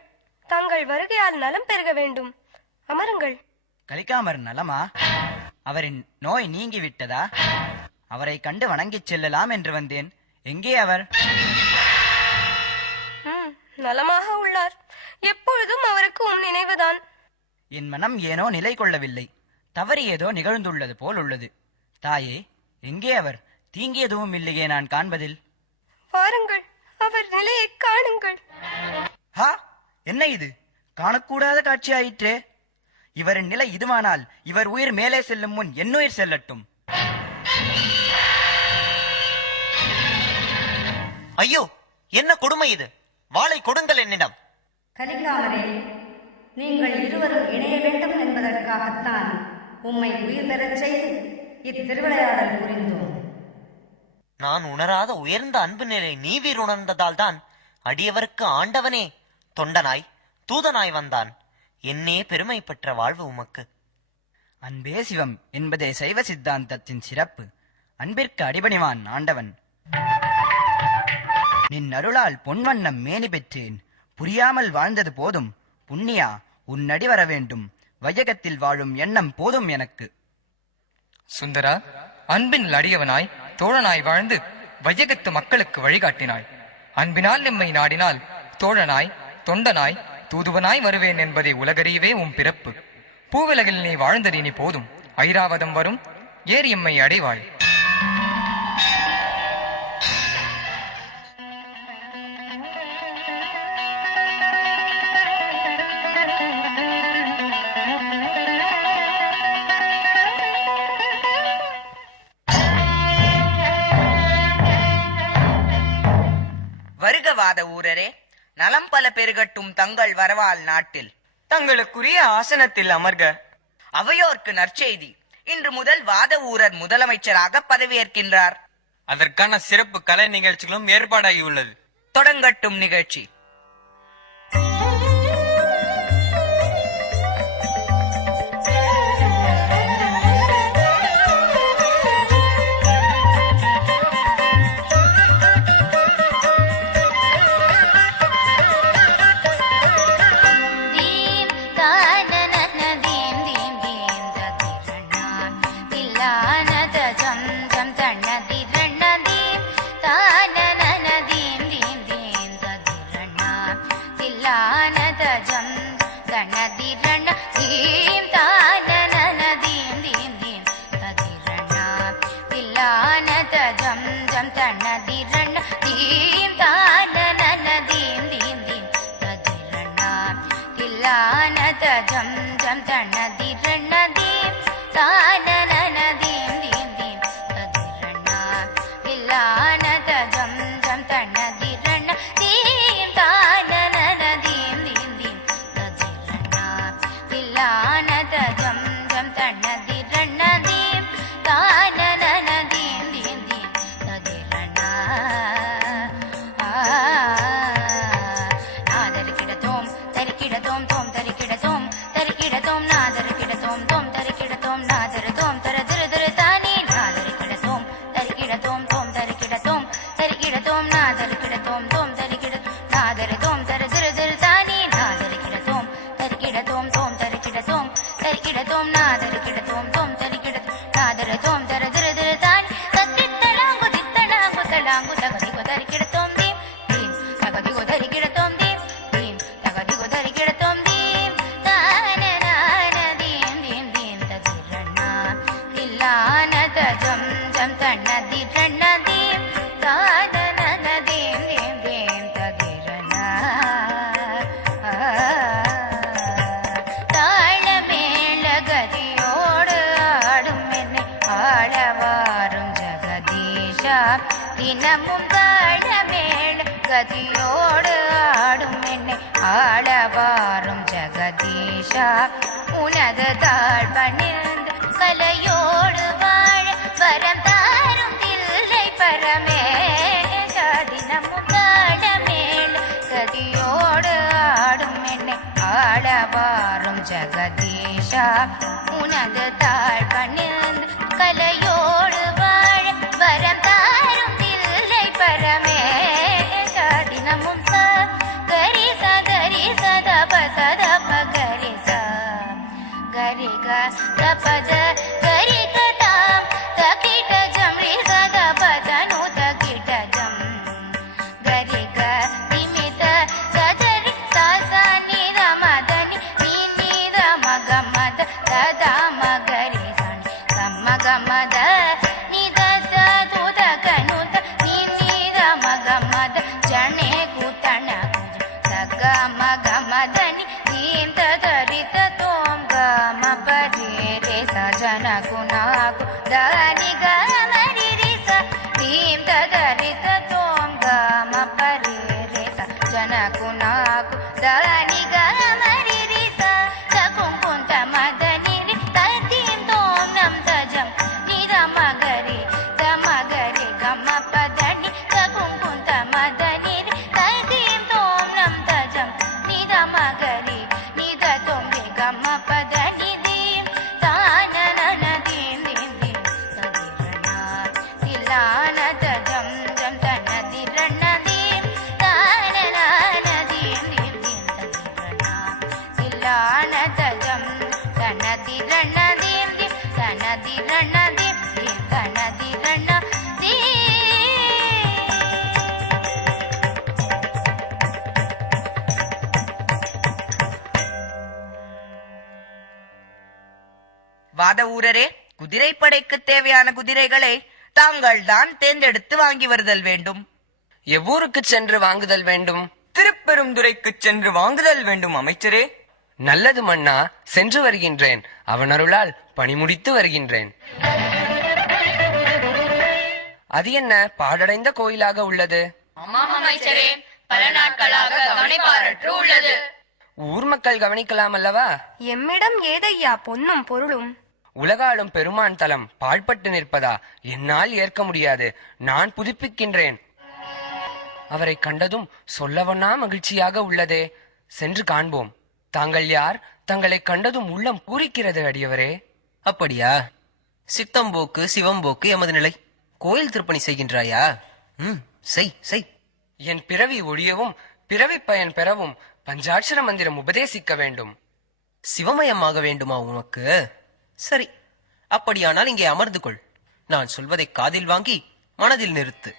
தங்கள் வருகையால் நலம் பெருக வேண்டும். அமருங்கள். கலிக்காமர் நலமா? அவரின் நோய் நீங்கி விட்டதா? அவரை கண்டு வணங்கிச் செல்லலாம் என்று வந்தேன். எங்கே அவர்? நலமாக உள்ளார். எப்பொழுதும் அவருக்கு உன் நினைவுதான். என் மனம் ஏனோ நிலை கொள்ளவில்லை. தவறு ஏதோ நிகழ்ந்துள்ளது போல் உள்ளது. தாயே, எங்கே அவர்? தீங்கி எதுவும் இல்லையே நான் காண்பதில். வாருங்கள், அவர் நிலையை காணுங்கள். ஹா, என்ன இது? காணக்கூடாத காட்சியாயிற்றே. இவரின் நிலை இதுவானால் இவர் உயிர் மேலே செல்லும் முன் என் உயிர் செல்லட்டும். ஐயோ, என்ன கொடுமை இது! வாளை கொடுங்கள் என்னிடம். கலிக்காமரே, நீங்கள் இருவரும் இணைய வேண்டும் என்பதற்காகத்தான் உம்மை உயிர் பெறச் செய்து இத்திருவிளையாடல் புரிந்தோம். நான் உணராத உயர்ந்த அன்பு நிலை நீவீர் உணர்ந்ததால் தான் அடியவருக்கு ஆண்டவனே தொண்டனாய் தூதனாய் வந்தான். என்னே பெருமை பெற்ற வாழ்வு உமக்கு. அன்பே சிவம் என்பதே சைவ சித்தாந்தத்தின் சிறப்பு. அன்பிற்கு அடிபணிவான் ஆண்டவன். நின் அருளால் பொன்வண்ணம் மேனி பெற்றேன். புரியாமல் வாழ்ந்தது போதும். புண்ணியா, உன்னடி வர வேண்டும். வையகத்தில் வாழும் எண்ணம் போதும் எனக்கு. சுந்தரா, அன்பின் அடியவனாய் தோழனாய் வாழ்ந்து வையகத்து மக்களுக்கு வழிகாட்டினாய். அன்பினால் எம்மை நாடினால் தோழனாய் தொண்டனாய் தூதுவனாய் வருவேன் என்பதை உலகறியவே உம் பிறப்பு. பூவிலகில் நீ வாழ்ந்தது இனி போதும். ஐராவதம் வரும் ஏறி எம்மை அடைவாய். வருகவாத ஊரரே, நலம் பல பெருகட்டும் தங்கள் வரவால் நாட்டில். தங்களுக்குரிய ஆசனத்தில் அமர்க. அவையோர்க்கு நற்செய்தி. இன்று முதல் வாத ஊரர் முதலமைச்சராக பதவியேற்கின்றார். அதற்கான சிறப்பு கலை நிகழ்ச்சிகளும் ஏற்பாடாகியுள்ளது. தொடங்கட்டும் நிகழ்ச்சி. கதியோடு ஆடும் என்னை ஆளவாரும் ஜெகதீஷா, உனது தாழ் பணிந்து கலையோடு வாழ வரம் தாரும் தில்லை பரமேஷா. தினமும் தாழமேல் கதியோடு ஆடும் என்னை ஆளவாரும் ஜெகதீஷா, உனது தாழ் பணிந்து கலையோடு வாழ வரம் தாரும் தில்லை பரமேஷா. தினமும் ச கரி ச கரி சத பசத பகரி ச கரி க தபத கரி கதாம் தகிட ஜம் ரி சத பதனு தகிட ஜம் கரி க திமித சதரி சாசா நித மதனி நீ நித மக மத சதா மகரி வாத ஊரரே, குதிரைப்படைக்கு தேவையான குதிரைகளை தாங்கள் தான் தேர்ந்தெடுத்து வாங்கி வருதல் வேண்டும். எவ்வூருக்கு சென்று வாங்குதல் வேண்டும்? திருப்பெருந்துறைக்கு சென்று வாங்குதல் வேண்டும் அமைச்சரே. நல்லது மன்னா, சென்று வருகின்றேன். அவன் அருளால் பணி முடித்து வருகின்றேன். அது என்ன பாழடைந்த கோயிலாக உள்ளது? ஆமாம் அமைச்சரே, பல நாட்களாக கவனிப்பாரற்று உள்ளது. ஊர் மக்கள் கவனிக்கலாம் அல்லவா? எம்மிடம் ஏதையா பொன்னும் பொருளும்? உலகாளும் பெருமான் தலம் பாழ்பட்டு நிற்பதா? என்னால் ஏற்க முடியாது. நான் புதுப்பிக்கின்றேன். அவரை கண்டதும் சொல்லவனா மகிழ்ச்சியாக உள்ளதே. சென்று காண்போம். தாங்கள் யார்? தங்களை கண்டதும் உள்ளம் பூரிக்கிறது அடியவரே. அப்படியா? சித்தம்போக்கு சிவம்போக்கு எமது நிலை. கோயில் திருப்பணி செய்கின்றாயா? செய் செய். என் பிறவி ஒழியவும் பிறவி பயன் பெறவும் பஞ்சாட்சர மந்திரம் உபதேசிக்க வேண்டும். சிவமயமாக வேண்டுமா உனக்கு? சரி, அப்படியானால் இங்கே அமர்ந்து கொள். நான் சொல்வதை காதில் வாங்கி மனதில் நிறுத்து.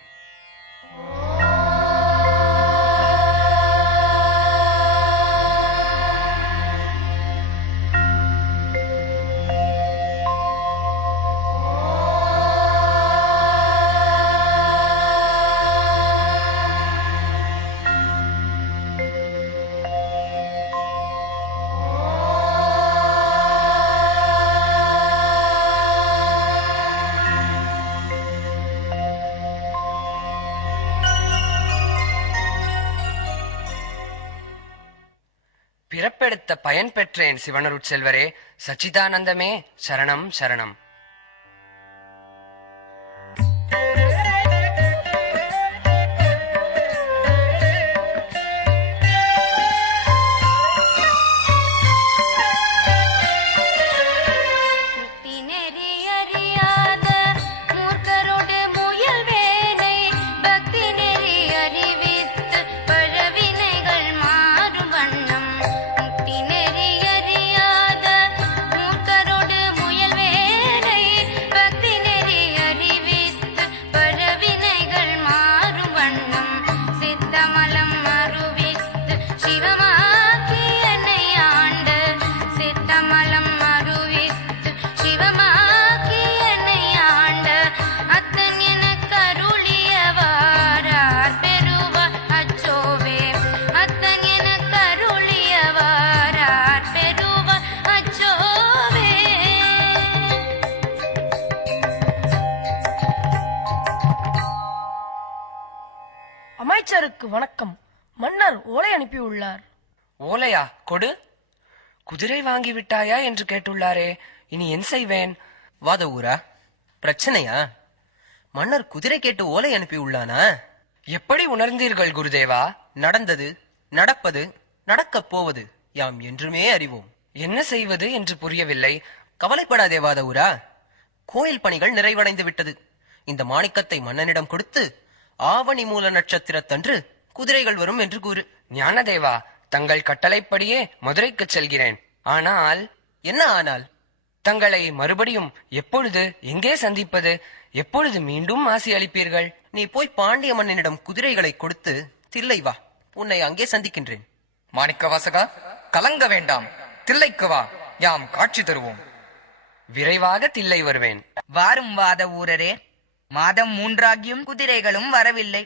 பிறப்பெடுத்த பயன் பெற்றேன் சிவனருட்செல்வரே. சச்சிதானந்தமே சரணம் சரணம். அமைச்சருக்கு வணக்கம். மன்னர் ஓலை அனுப்பியுள்ளார். ஓலையா? கொடு. குதிரை வாங்கி விட்டாயா என்று கேட்டுள்ளாரே. இனி என் செய்வேன்? வாத ஊரா, பிரச்சனையா? மன்னர் குதிரை கேட்டு ஓலை அனுப்பியுள்ளானா? எப்படி உணர்ந்தீர்கள் குருதேவா? நடந்தது, நடப்பது, நடக்கப் போவது யாம் என்றுமே அறிவோம். என்ன செய்வது என்று புரியவில்லை. கவலைப்படாதே வாத ஊரா, கோயில் பணிகள் நிறைவடைந்து விட்டது. இந்த மாணிக்கத்தை மன்னனிடம் கொடுத்து ஆவணி மூல நட்சத்திரத்தன்று குதிரைகள் வரும் என்று கூறு. ஞானதேவா, தங்கள் கட்டளைப்படியே மதுரைக்கு செல்கிறேன். ஆனால் என்ன ஆனால்? தங்களை மறுபடியும் எப்பொழுது எங்கே சந்திப்பது? எப்பொழுது மீண்டும் ஆசி அளிப்பீர்கள்? நீ போய் பாண்டிய மன்னனிடம் குதிரைகளை கொடுத்து தில்லை வா, உன்னை அங்கே சந்திக்கின்றேன். மாணிக்க வாசகா, கலங்க வேண்டாம். தில்லைக்கு வா, யாம் காட்சி தருவோம். விரைவாக தில்லை வருவேன். வாரும் வாத ஊரரே. மாதம் 3 குதிரைகளும் வரவில்லை.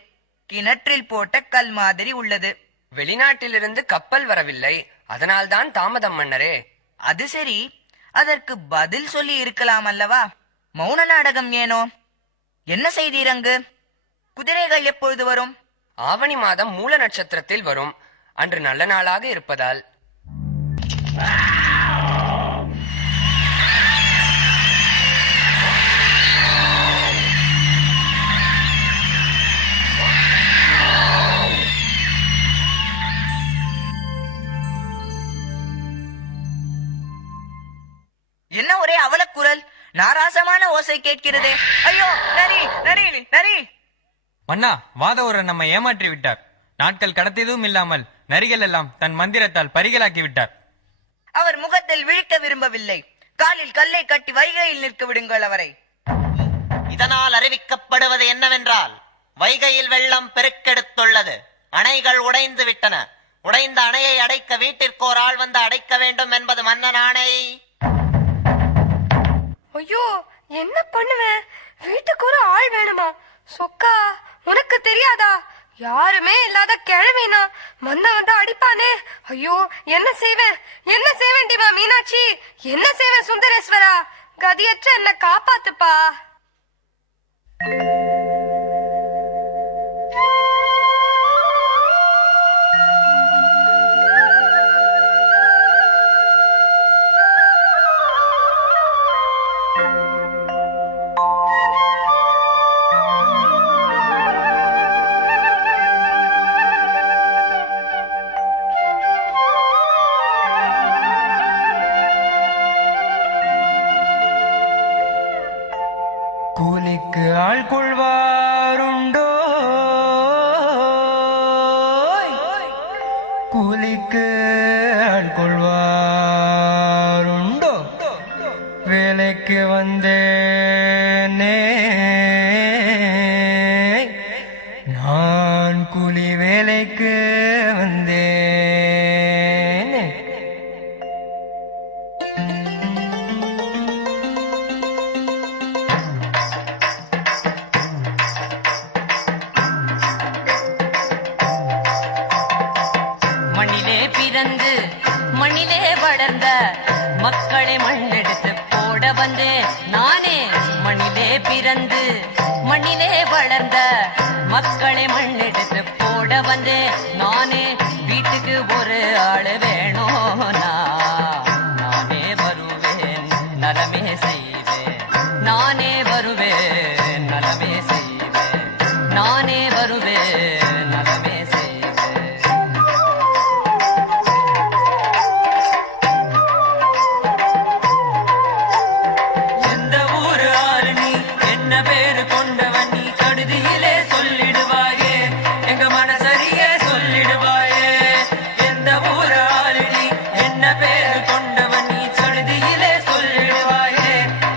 கிணற்றில் போட்ட கல் மாதிரி உள்ளது. வெளிநாட்டிலிருந்து கப்பல் வரவில்லை, அதனால்தான் தாமதம் மன்னரே. அது சரி, அதற்கு பதில் சொல்லி இருக்கலாம் அல்லவா? மௌன நாடகம் ஏனோ? என்ன செய்தீரங்கு? குதிரைகள் எப்பொழுது வரும்? ஆவணி மாதம் மூல நட்சத்திரத்தில் வரும். அன்று நல்ல நாளாக இருப்பதால். என்ன ஒரே அவலக்குரல், நாராசமான ஓசை கேட்கிறதே. ஐயோ, நரி நரி நரி! மன்னா, வாதவூரர் நம்மை ஏமாற்றி விட்டார். நாட்கள் கடத்தியதும் இல்லாமல் நரிகள் எல்லாம் தன் மந்திரத்தால் பரிகளாக்கி விட்டார். அவர் முகத்தில் விழிக்க விரும்பவில்லை. காலில் கல்லை கட்டி வைகையில் நிற்க விடுங்கள் அவரை. இதனால் அறிவிக்கப்படுவது என்னவென்றால், வைகையில் வெள்ளம் பெருக்கெடுத்துள்ளது. அணைகள் உடைந்து விட்டன. உடைந்த அணையை அடைக்க வீட்டிற்கு ஒரு ஆள் வந்து அடைக்க வேண்டும் என்பது மன்னன் ஆணை. ஐயோ, என்ன பண்ணுவேன்? வீட்டுக்கு ஒரு ஆள் வேணுமா? சொக்கா, உனக்கு தெரியாதா? யாருமே இல்லாத கிழவினா வந்து அடிப்பானே. ஐயோ, என்ன செய்வேன்? என்ன செய்வேண்டிமா மீனாட்சி? என்ன செய்வேன் சுந்தரேஸ்வரா? கதியற்ற என்ன காப்பாத்துப்பா. கூலிக்கு ஆள் கொள்வாருண்டோ? கூலிக்கு ஆள் கொள்வாருண்டோ? வேலைக்கு வந்தேனே நான், கூலி வேலைக்கு வந்தேனே. மண்ணிலே பிறந்து மண்ணிலே வளர்ந்த மக்களை மண்ணெடுத்து போட வந்து நானே. மண்ணிலே பிறந்து மண்ணிலே வளர்ந்த மக்களை மண்ணெடுத்து போட வந்து நானே. வீட்டுக்கு ஒரு ஆளு வேணும், நானே வருவேன் நலமே செய்வேன். நானே வருவேன் நலமே செய்வேன். நானே வருவேன் நலமே செய்வேன். எந்த ஊரு ஆளு நீ, என்ன பேரு கொண்டவன் நீ, கடுதியிலே சொல்லிடுவாயே, எங்க மனசரியே சொல்லிடுவாயே. எந்த ஊரு ஆளு நீ, என்ன பேரு கொண்டவன் நீ, கடுதியிலே சொல்லிடுவாயே,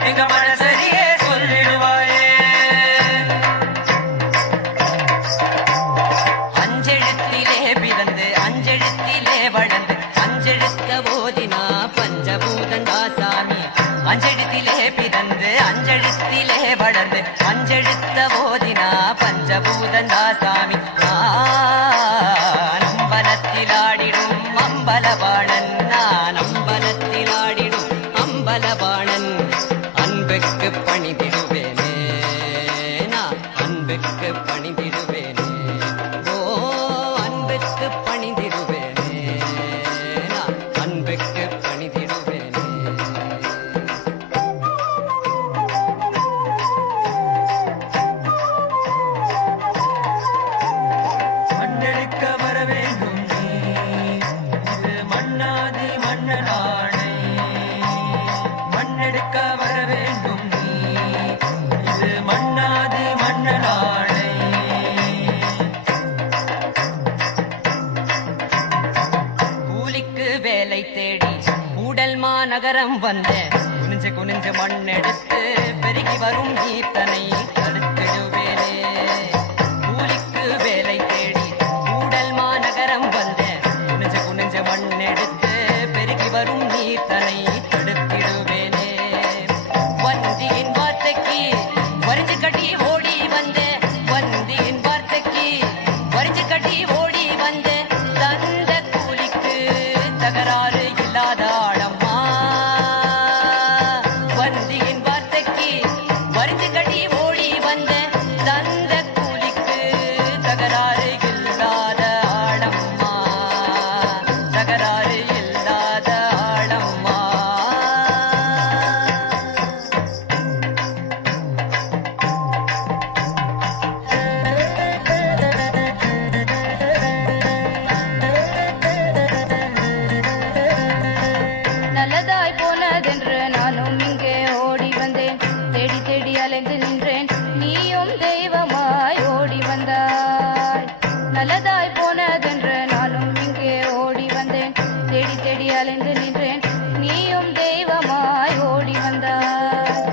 எங்க மனசரியே சொல்லிடுவாயே. அஞ்செழுத்திலே பிறந்து அஞ்செழுத்திலே வளர்ந்து அஞ்செழுத்த ஓதினா பஞ்சபூதண்டா சாமி. அஞ்செழுத்திலே பிறந்து அஞ்செழுத்திலே வளர்ந்து அஞ்செழுத்த ஓதினா பஞ்சபூதண்டா சாமி. நான் அம்பலத்தில் ஆடிடும் அம்பலவாணன், நான் அம்பலத்தில் ஆடிடும் அம்பலவாணன். அன்புக்கு பணிதிடுவேனே, நான் அன்புக்கு பணிதிடுவேனே. ஓ, அன்புக்கு பணிதிடுவேனே, நான் அன்புக்கு பணிதிடுவேனே. மண்ணெடுக்க வர வேண்டும் நீ, இது மண்ணாதி மன்னனாடை. மண்ணெடுக்க வர வேண்டும் நீ, இது மண்ணாதி மன்னனாடை. கூலிக்கு வேலை தேடி கூடல் மாநகரம் வந்த குனிஞ்சு குனிஞ்சு மண்ணெடுத்து பெருகி வரும் ஈத்தனை தடுத்திடுவேனே. கூலிக்கு வேலை தேடி கூடல் மாநகரம் வந்த குனிஞ்சு குனிஞ்சு மண்ணெடுத்து பெருகி வரும் ஈத்தனை தடுத்திடுவேனே. வந்தியின் வார்த்தைக்கு வரிஞ்சு கட்டி ஓடி வந்த, வந்தியின் வார்த்தைக்கு வரிஞ்சு கட்டி ஓடி வந்த தந்த கூலிக்கு தகராறு இல்லாத ஆளம்மா. வந்தியின் வார்த்தைக்கு வரிஞ்சு கட்டி ஓடி வந்த தந்த கூலிக்கு தகராறு இல்லாத ஆளம்மா. தகராறு இல்லாத ஆளம்மா. நல்லதாய் போனதென்று நானும் இங்கே ஓடி வந்தேன். தேடி தேடி அலைந்து நின்றேன், நீயும் தெய்வமாய் ஓடி வந்தாய். நல்லதாய் போனதென்று நானும் இங்கே ஓடி வந்தேன். தேடி தேடி அலைந்து நின்றேன், நீயும் தெய்வமாய் ஓடி வந்தாய்.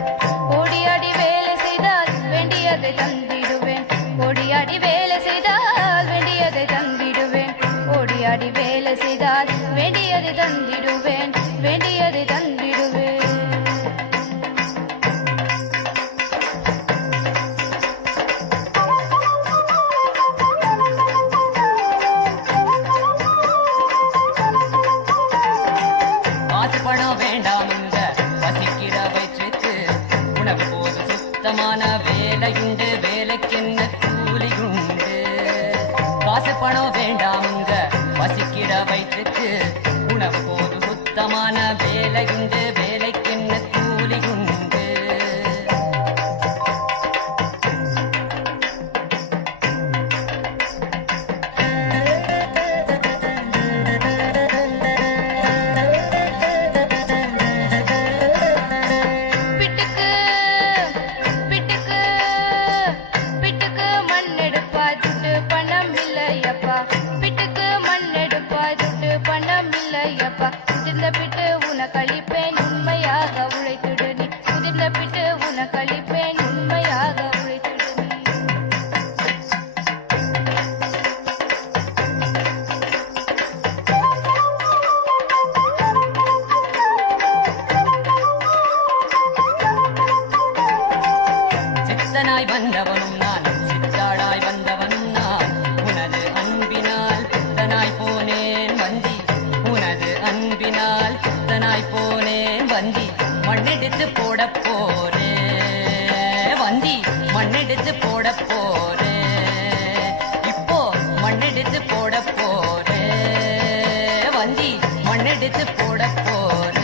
ஓடியாடி வேலை செய்தால் வேண்டியதை தந்திடுவேன். ஓடியாடி வேலை செய்தால் வேண்டியதை தந்திடுவேன். ஓடியாடி வேலை செய்தால் வேண்டியதை தந்திடுவேன். வேண்டியதை தந்திடுவேன். காசு பணம் வேண்டாமுங்க வசிக்கிற வயிற்றுக்கு உணவு போது சுத்தமான வேலையுண்டு வேலைக்கென்ன கூலியுண்டு சித்தனாய் வந்தவனும் நான் சித்தாடாய் வந்தவனும் நான் உனது அன்பினால் பித்தனாய் போனேன் வந்தி உனது அன்பினால் பித்தனாய் போனேன் வந்தி மண்ணெடுத்து போட போறேன் வந்தி மண்ணெடுத்து போட போறேன் இப்போ மண்ணெடுத்து போட போறேன் வந்தி மண்ணெடுத்து போட போறேன்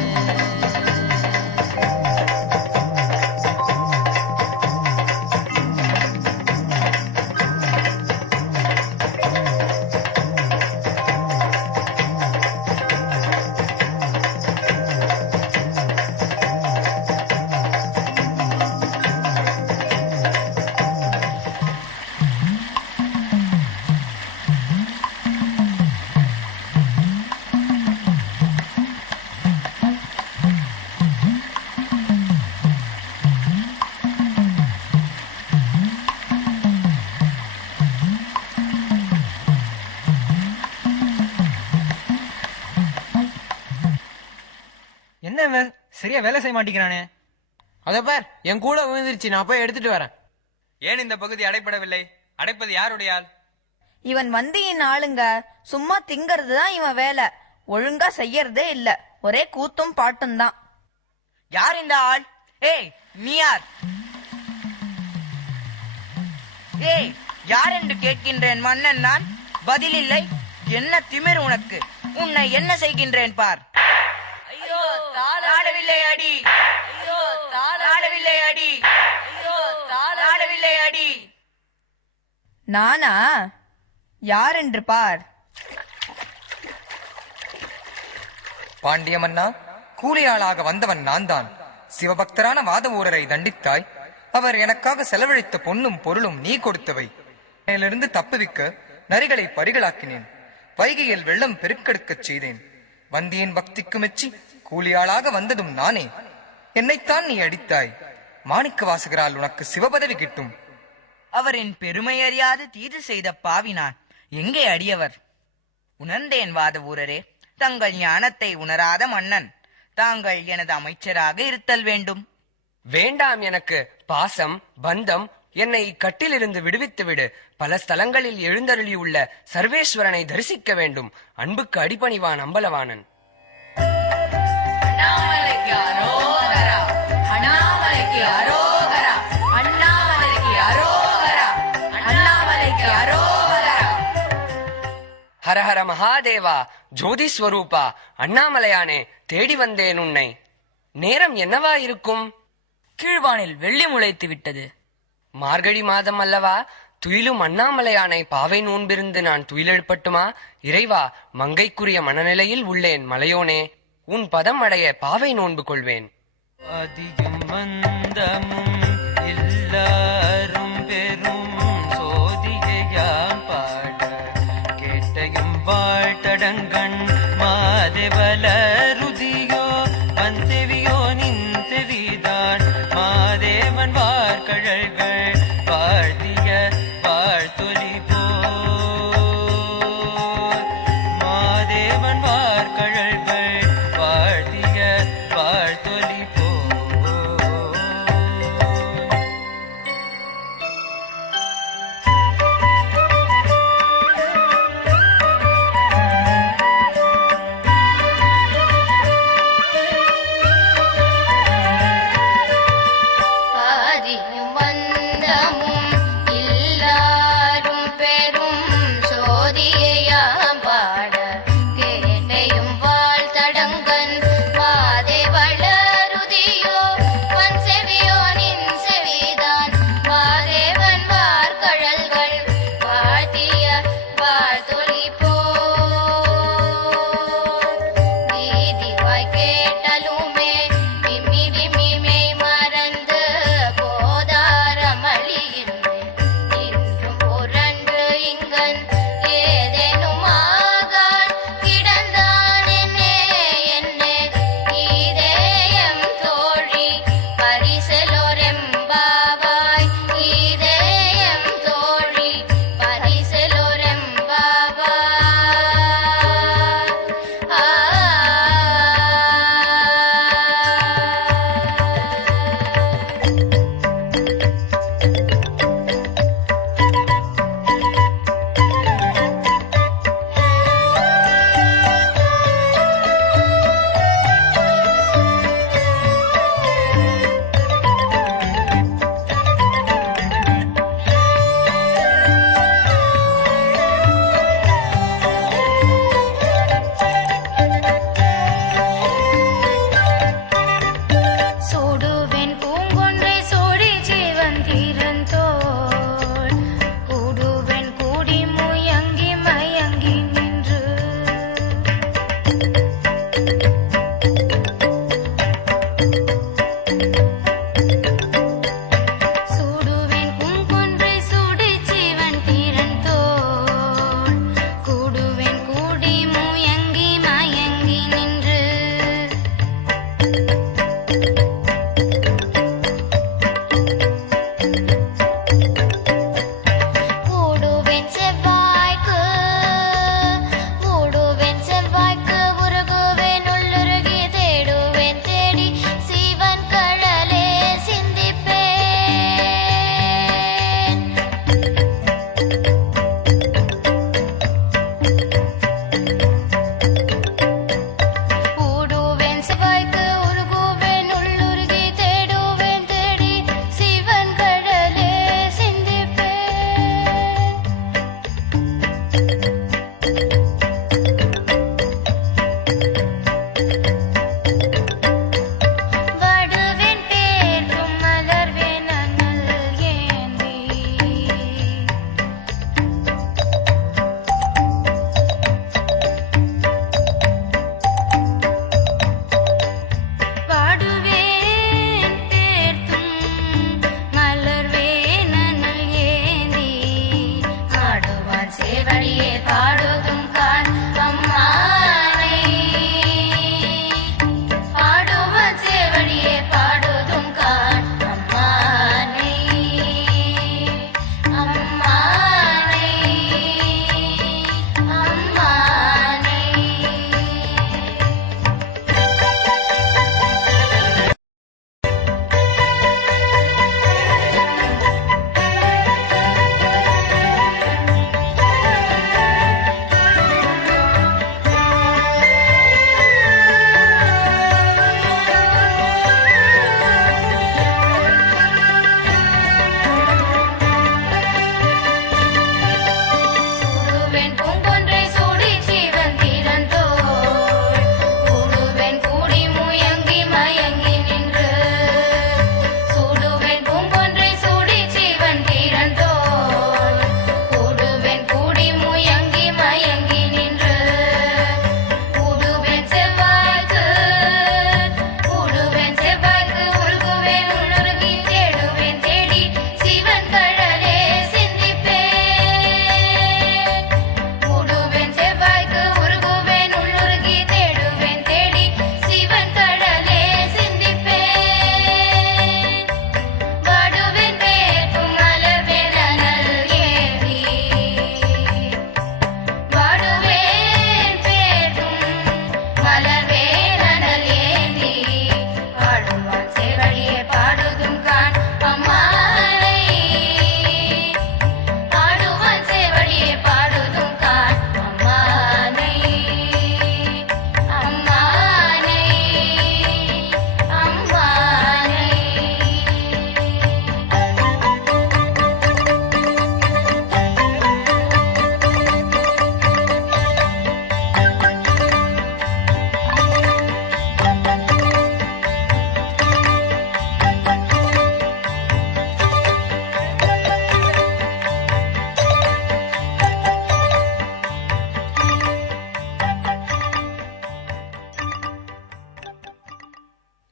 என்ன சரியா வேலை செய்ய மாட்டேங்கிறானே. அத பார், என் கூட விழுந்துருச்சு, நான் போய் எடுத்துட்டு வரேன். ஏன் இந்த பகுதி அடைப்படவில்லை? அடைப்பது யாருடைய ஆள்? இவன் வந்தியின் ஆளுங்க. சும்மா திங்கறது தான் இவன் வேலை. ஒழுங்கா செய்யறதே இல்ல. ஒரே கூத்தும் பாட்டும் தான். யார் இந்த ஆள்? ஏய், நீ யார்? ஏய், யார் என்று கேட்கின்றேன் மன்னன் நான். பதில் இல்லை. என்ன திமிர் உனக்கு? உன்னை என்ன செய்கின்றேன் பார். ஐயோ, தாளவில்லை அடி. ஐயோ, தாளவில்லை அடி. ஐயோ, தாளவில்லை அடி. நானா? யார் என்று பார். பாண்டிய மன்னா, கூலியாளாக வந்தவன் நான் தான். சிவபக்தரான வாதவூரரை தண்டித்தாய். அவர் எனக்காக செலவழித்த பொன்னும் பொருளும் நீ கொடுத்தவை. மேலிருந்து தப்புவிக்க நரிகளை பரிகளாக்கினேன். வைகையில் வெள்ளம் பெருக்கெடுக்கச் செய்தேன். வந்தியின் பக்திக்கு மெச்சி கூலியாளாக வந்ததும் நானே. என்னைத்தான் நீ அடித்தாய். மாணிக்க வாசகரால் உனக்கு சிவபதவி கிட்டும். அவரின் பெருமை அறியாது தீது செய்த பாவினான். எங்கே அடியவர்? உணர்ந்தேன் வாதவூரரே. தங்கள் ஞானத்தை உணராத மன்னன். தாங்கள் எனது அமைச்சராக இருத்தல் வேண்டும். வேண்டாம் எனக்கு பாசம் பந்தம். என்னை கட்டிலிருந்து விடுவித்து விடு. பல ஸ்தலங்களில் எழுந்தருளியுள்ள சர்வேஸ்வரனை தரிசிக்க வேண்டும். அன்புக்கு அடிபணிவான் அம்பலவாணன். ஹரஹர மகாதேவா, ஜோதி ஸ்வரூபா, அண்ணாமலையானே, தேடி வந்தேன் உன்னை. நேரம் என்னவா இருக்கும்? கீழ்வானில் வெள்ளி முளைத்து விட்டது. மார்கழி மாதம் அல்லவா? துயிலும் அண்ணாமலையானை பாவை நோன்பிருந்து நான் துயிலெழுப்பட்டுமா? இறைவா, மங்கைக்குரிய மனநிலையில் உள்ளேன் மலையோனே. உன் பதம் அடைய பாவை நோன்பு கொள்வேன். அதியும் மந்தமும் எல்லாரும் பெரும் சோதிகையாம் பாட கேட்டையும் வாழ்த்தடங்கண் மாதேவலருதியோ வந்தெவியோ நின்றெவிதான் மாதேவன் வார்கழல்கள் வாழ்த்திய வாழ்த்தொலி போல் மாதேவன் வார்கழல்கள் வாழ்த்திய வாழ்த்தொலி போல்.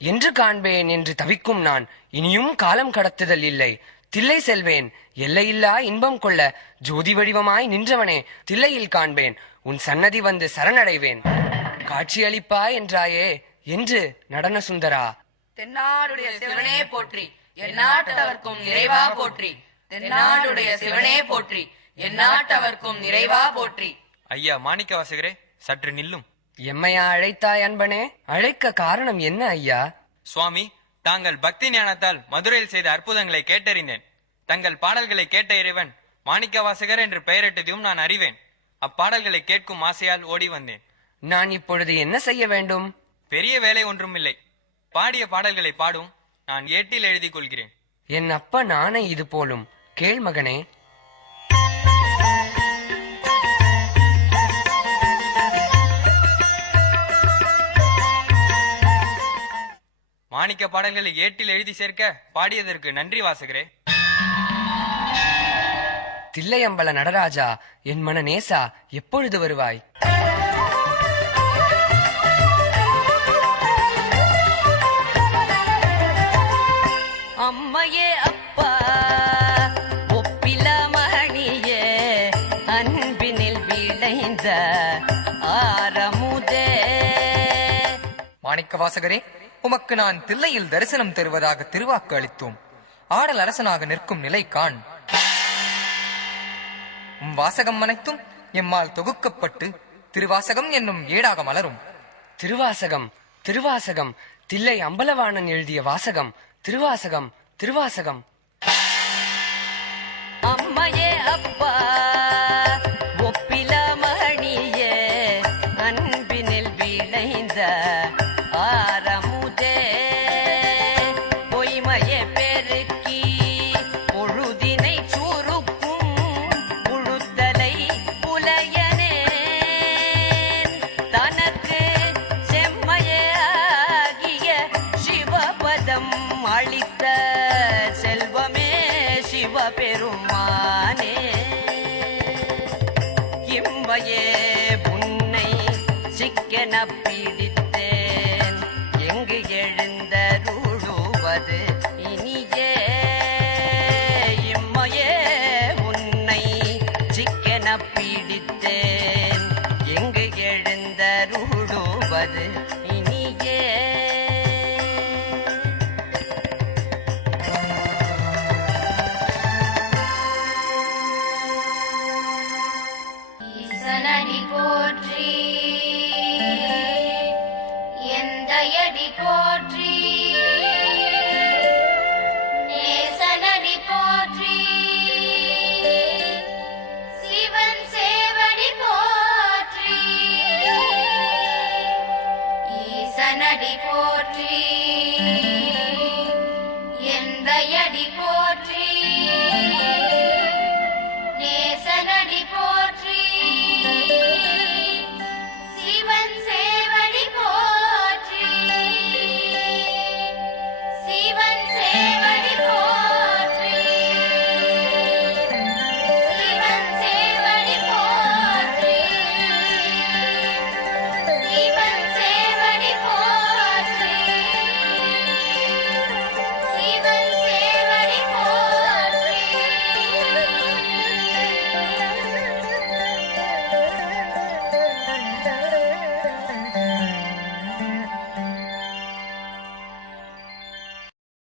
என்று காண்பேன் என்று தவிக்கும் நான் இனியும் காலம் கடத்துதல் இல்லை. தில்லை செல்வேன், எல்லையில்லா இன்பம் கொள்ள ஜோதி வடிவமாய் நின்றவனே தில்லையில் காண்பேன், உன் சன்னதி வந்து சரணடைவேன். காட்சியளிப்பாய் என்றாயே என்று நடன சுந்தரா. தென்னாடுடைய சிவனே போற்றி, எந்நாட்டவர்க்கும் நிறைவா போற்றி. தென்னாடுடைய சிவனே போற்றி, எந்நாட்டவர்க்கும் நிறைவா போற்றி. ஐயா மாணிக்க வாசகரே, சற்று நில்லும். எம்மையா அழைத்தாய் அன்பனே? அழைக்க காரணம் என்ன ஐயா? சுவாமி, தாங்கள் பக்தி ஞானத்தால் மதுரையில் செய்த அற்புதங்களை கேட்டறிந்தேன். தங்கள் பாடல்களை கேட்ட இறைவன் மாணிக்க வாசகர் என்று பெயரிட்டதையும் நான் அறிவேன். அப்பாடல்களை கேட்கும் ஆசையால் ஓடி வந்தேன். நான் இப்பொழுது என்ன செய்ய வேண்டும்? பெரிய வேலை ஒன்றுமில்லை. பாடிய பாடல்களை பாடும், நான் ஏட்டில் எழுதி கொள்கிறேன். என் அப்பா நானே இது போலும். கேள் மகனே. மாணிக்க பாடல்களை ஏட்டில் எழுதி சேர்க்க பாடியதற்கு நன்றி வாசகரே. தில்லையம்பல நடராஜா, என் மன நேசா, எப்பொழுது வருவாய்? அம்மையே அப்பா ஒப்பில மணியே, அன்பினில் விளைந்த ஆரமுதே. மாணிக்க வாசகரே, உமக்கு நான் தில்லையில் தரிசனம் தருவதாக திருவாக்கு அளித்தோம். ஆடல் அரசனாக நிற்கும் நிலை காண். வாசகம் அனைத்தும் எம்மால் தொகுக்கப்பட்டு திருவாசகம் என்னும் ஏடாக மலரும். திருவாசகம், திருவாசகம், தில்லை அம்பலவாணன் எழுதிய வாசகம். திருவாசகம், திருவாசகம். அம்மையே அப்பா ஒப்பில மணியே, அன்பினில் விளைந்த ஆரமுதே. பொய்மையே பெருக்கி பொழுதினை சுருக்கும் புழுத்தலை புலையனே, தனக்கு செம்மையே ஆகிய சிவபதம் அளித்த செல்வமே சிவபெருமானே. இம்மையே உன்னை சிக்கென பிடித்தேன், எங்கு எழுந்தருளுவது இனியே. இம்மையே உன்னை சிக்கென பிடித்தேன், எங்கு எழுந்தருளுவது இனியே. ஈசனடி போற்றி, எந்தையடி போற்றி, நேசனடி போற்றி, சிவன் சேவடி போற்றி. ஈசனடி போற்றி, எந்தையடி போற்றி, நேசனடி போற்றி.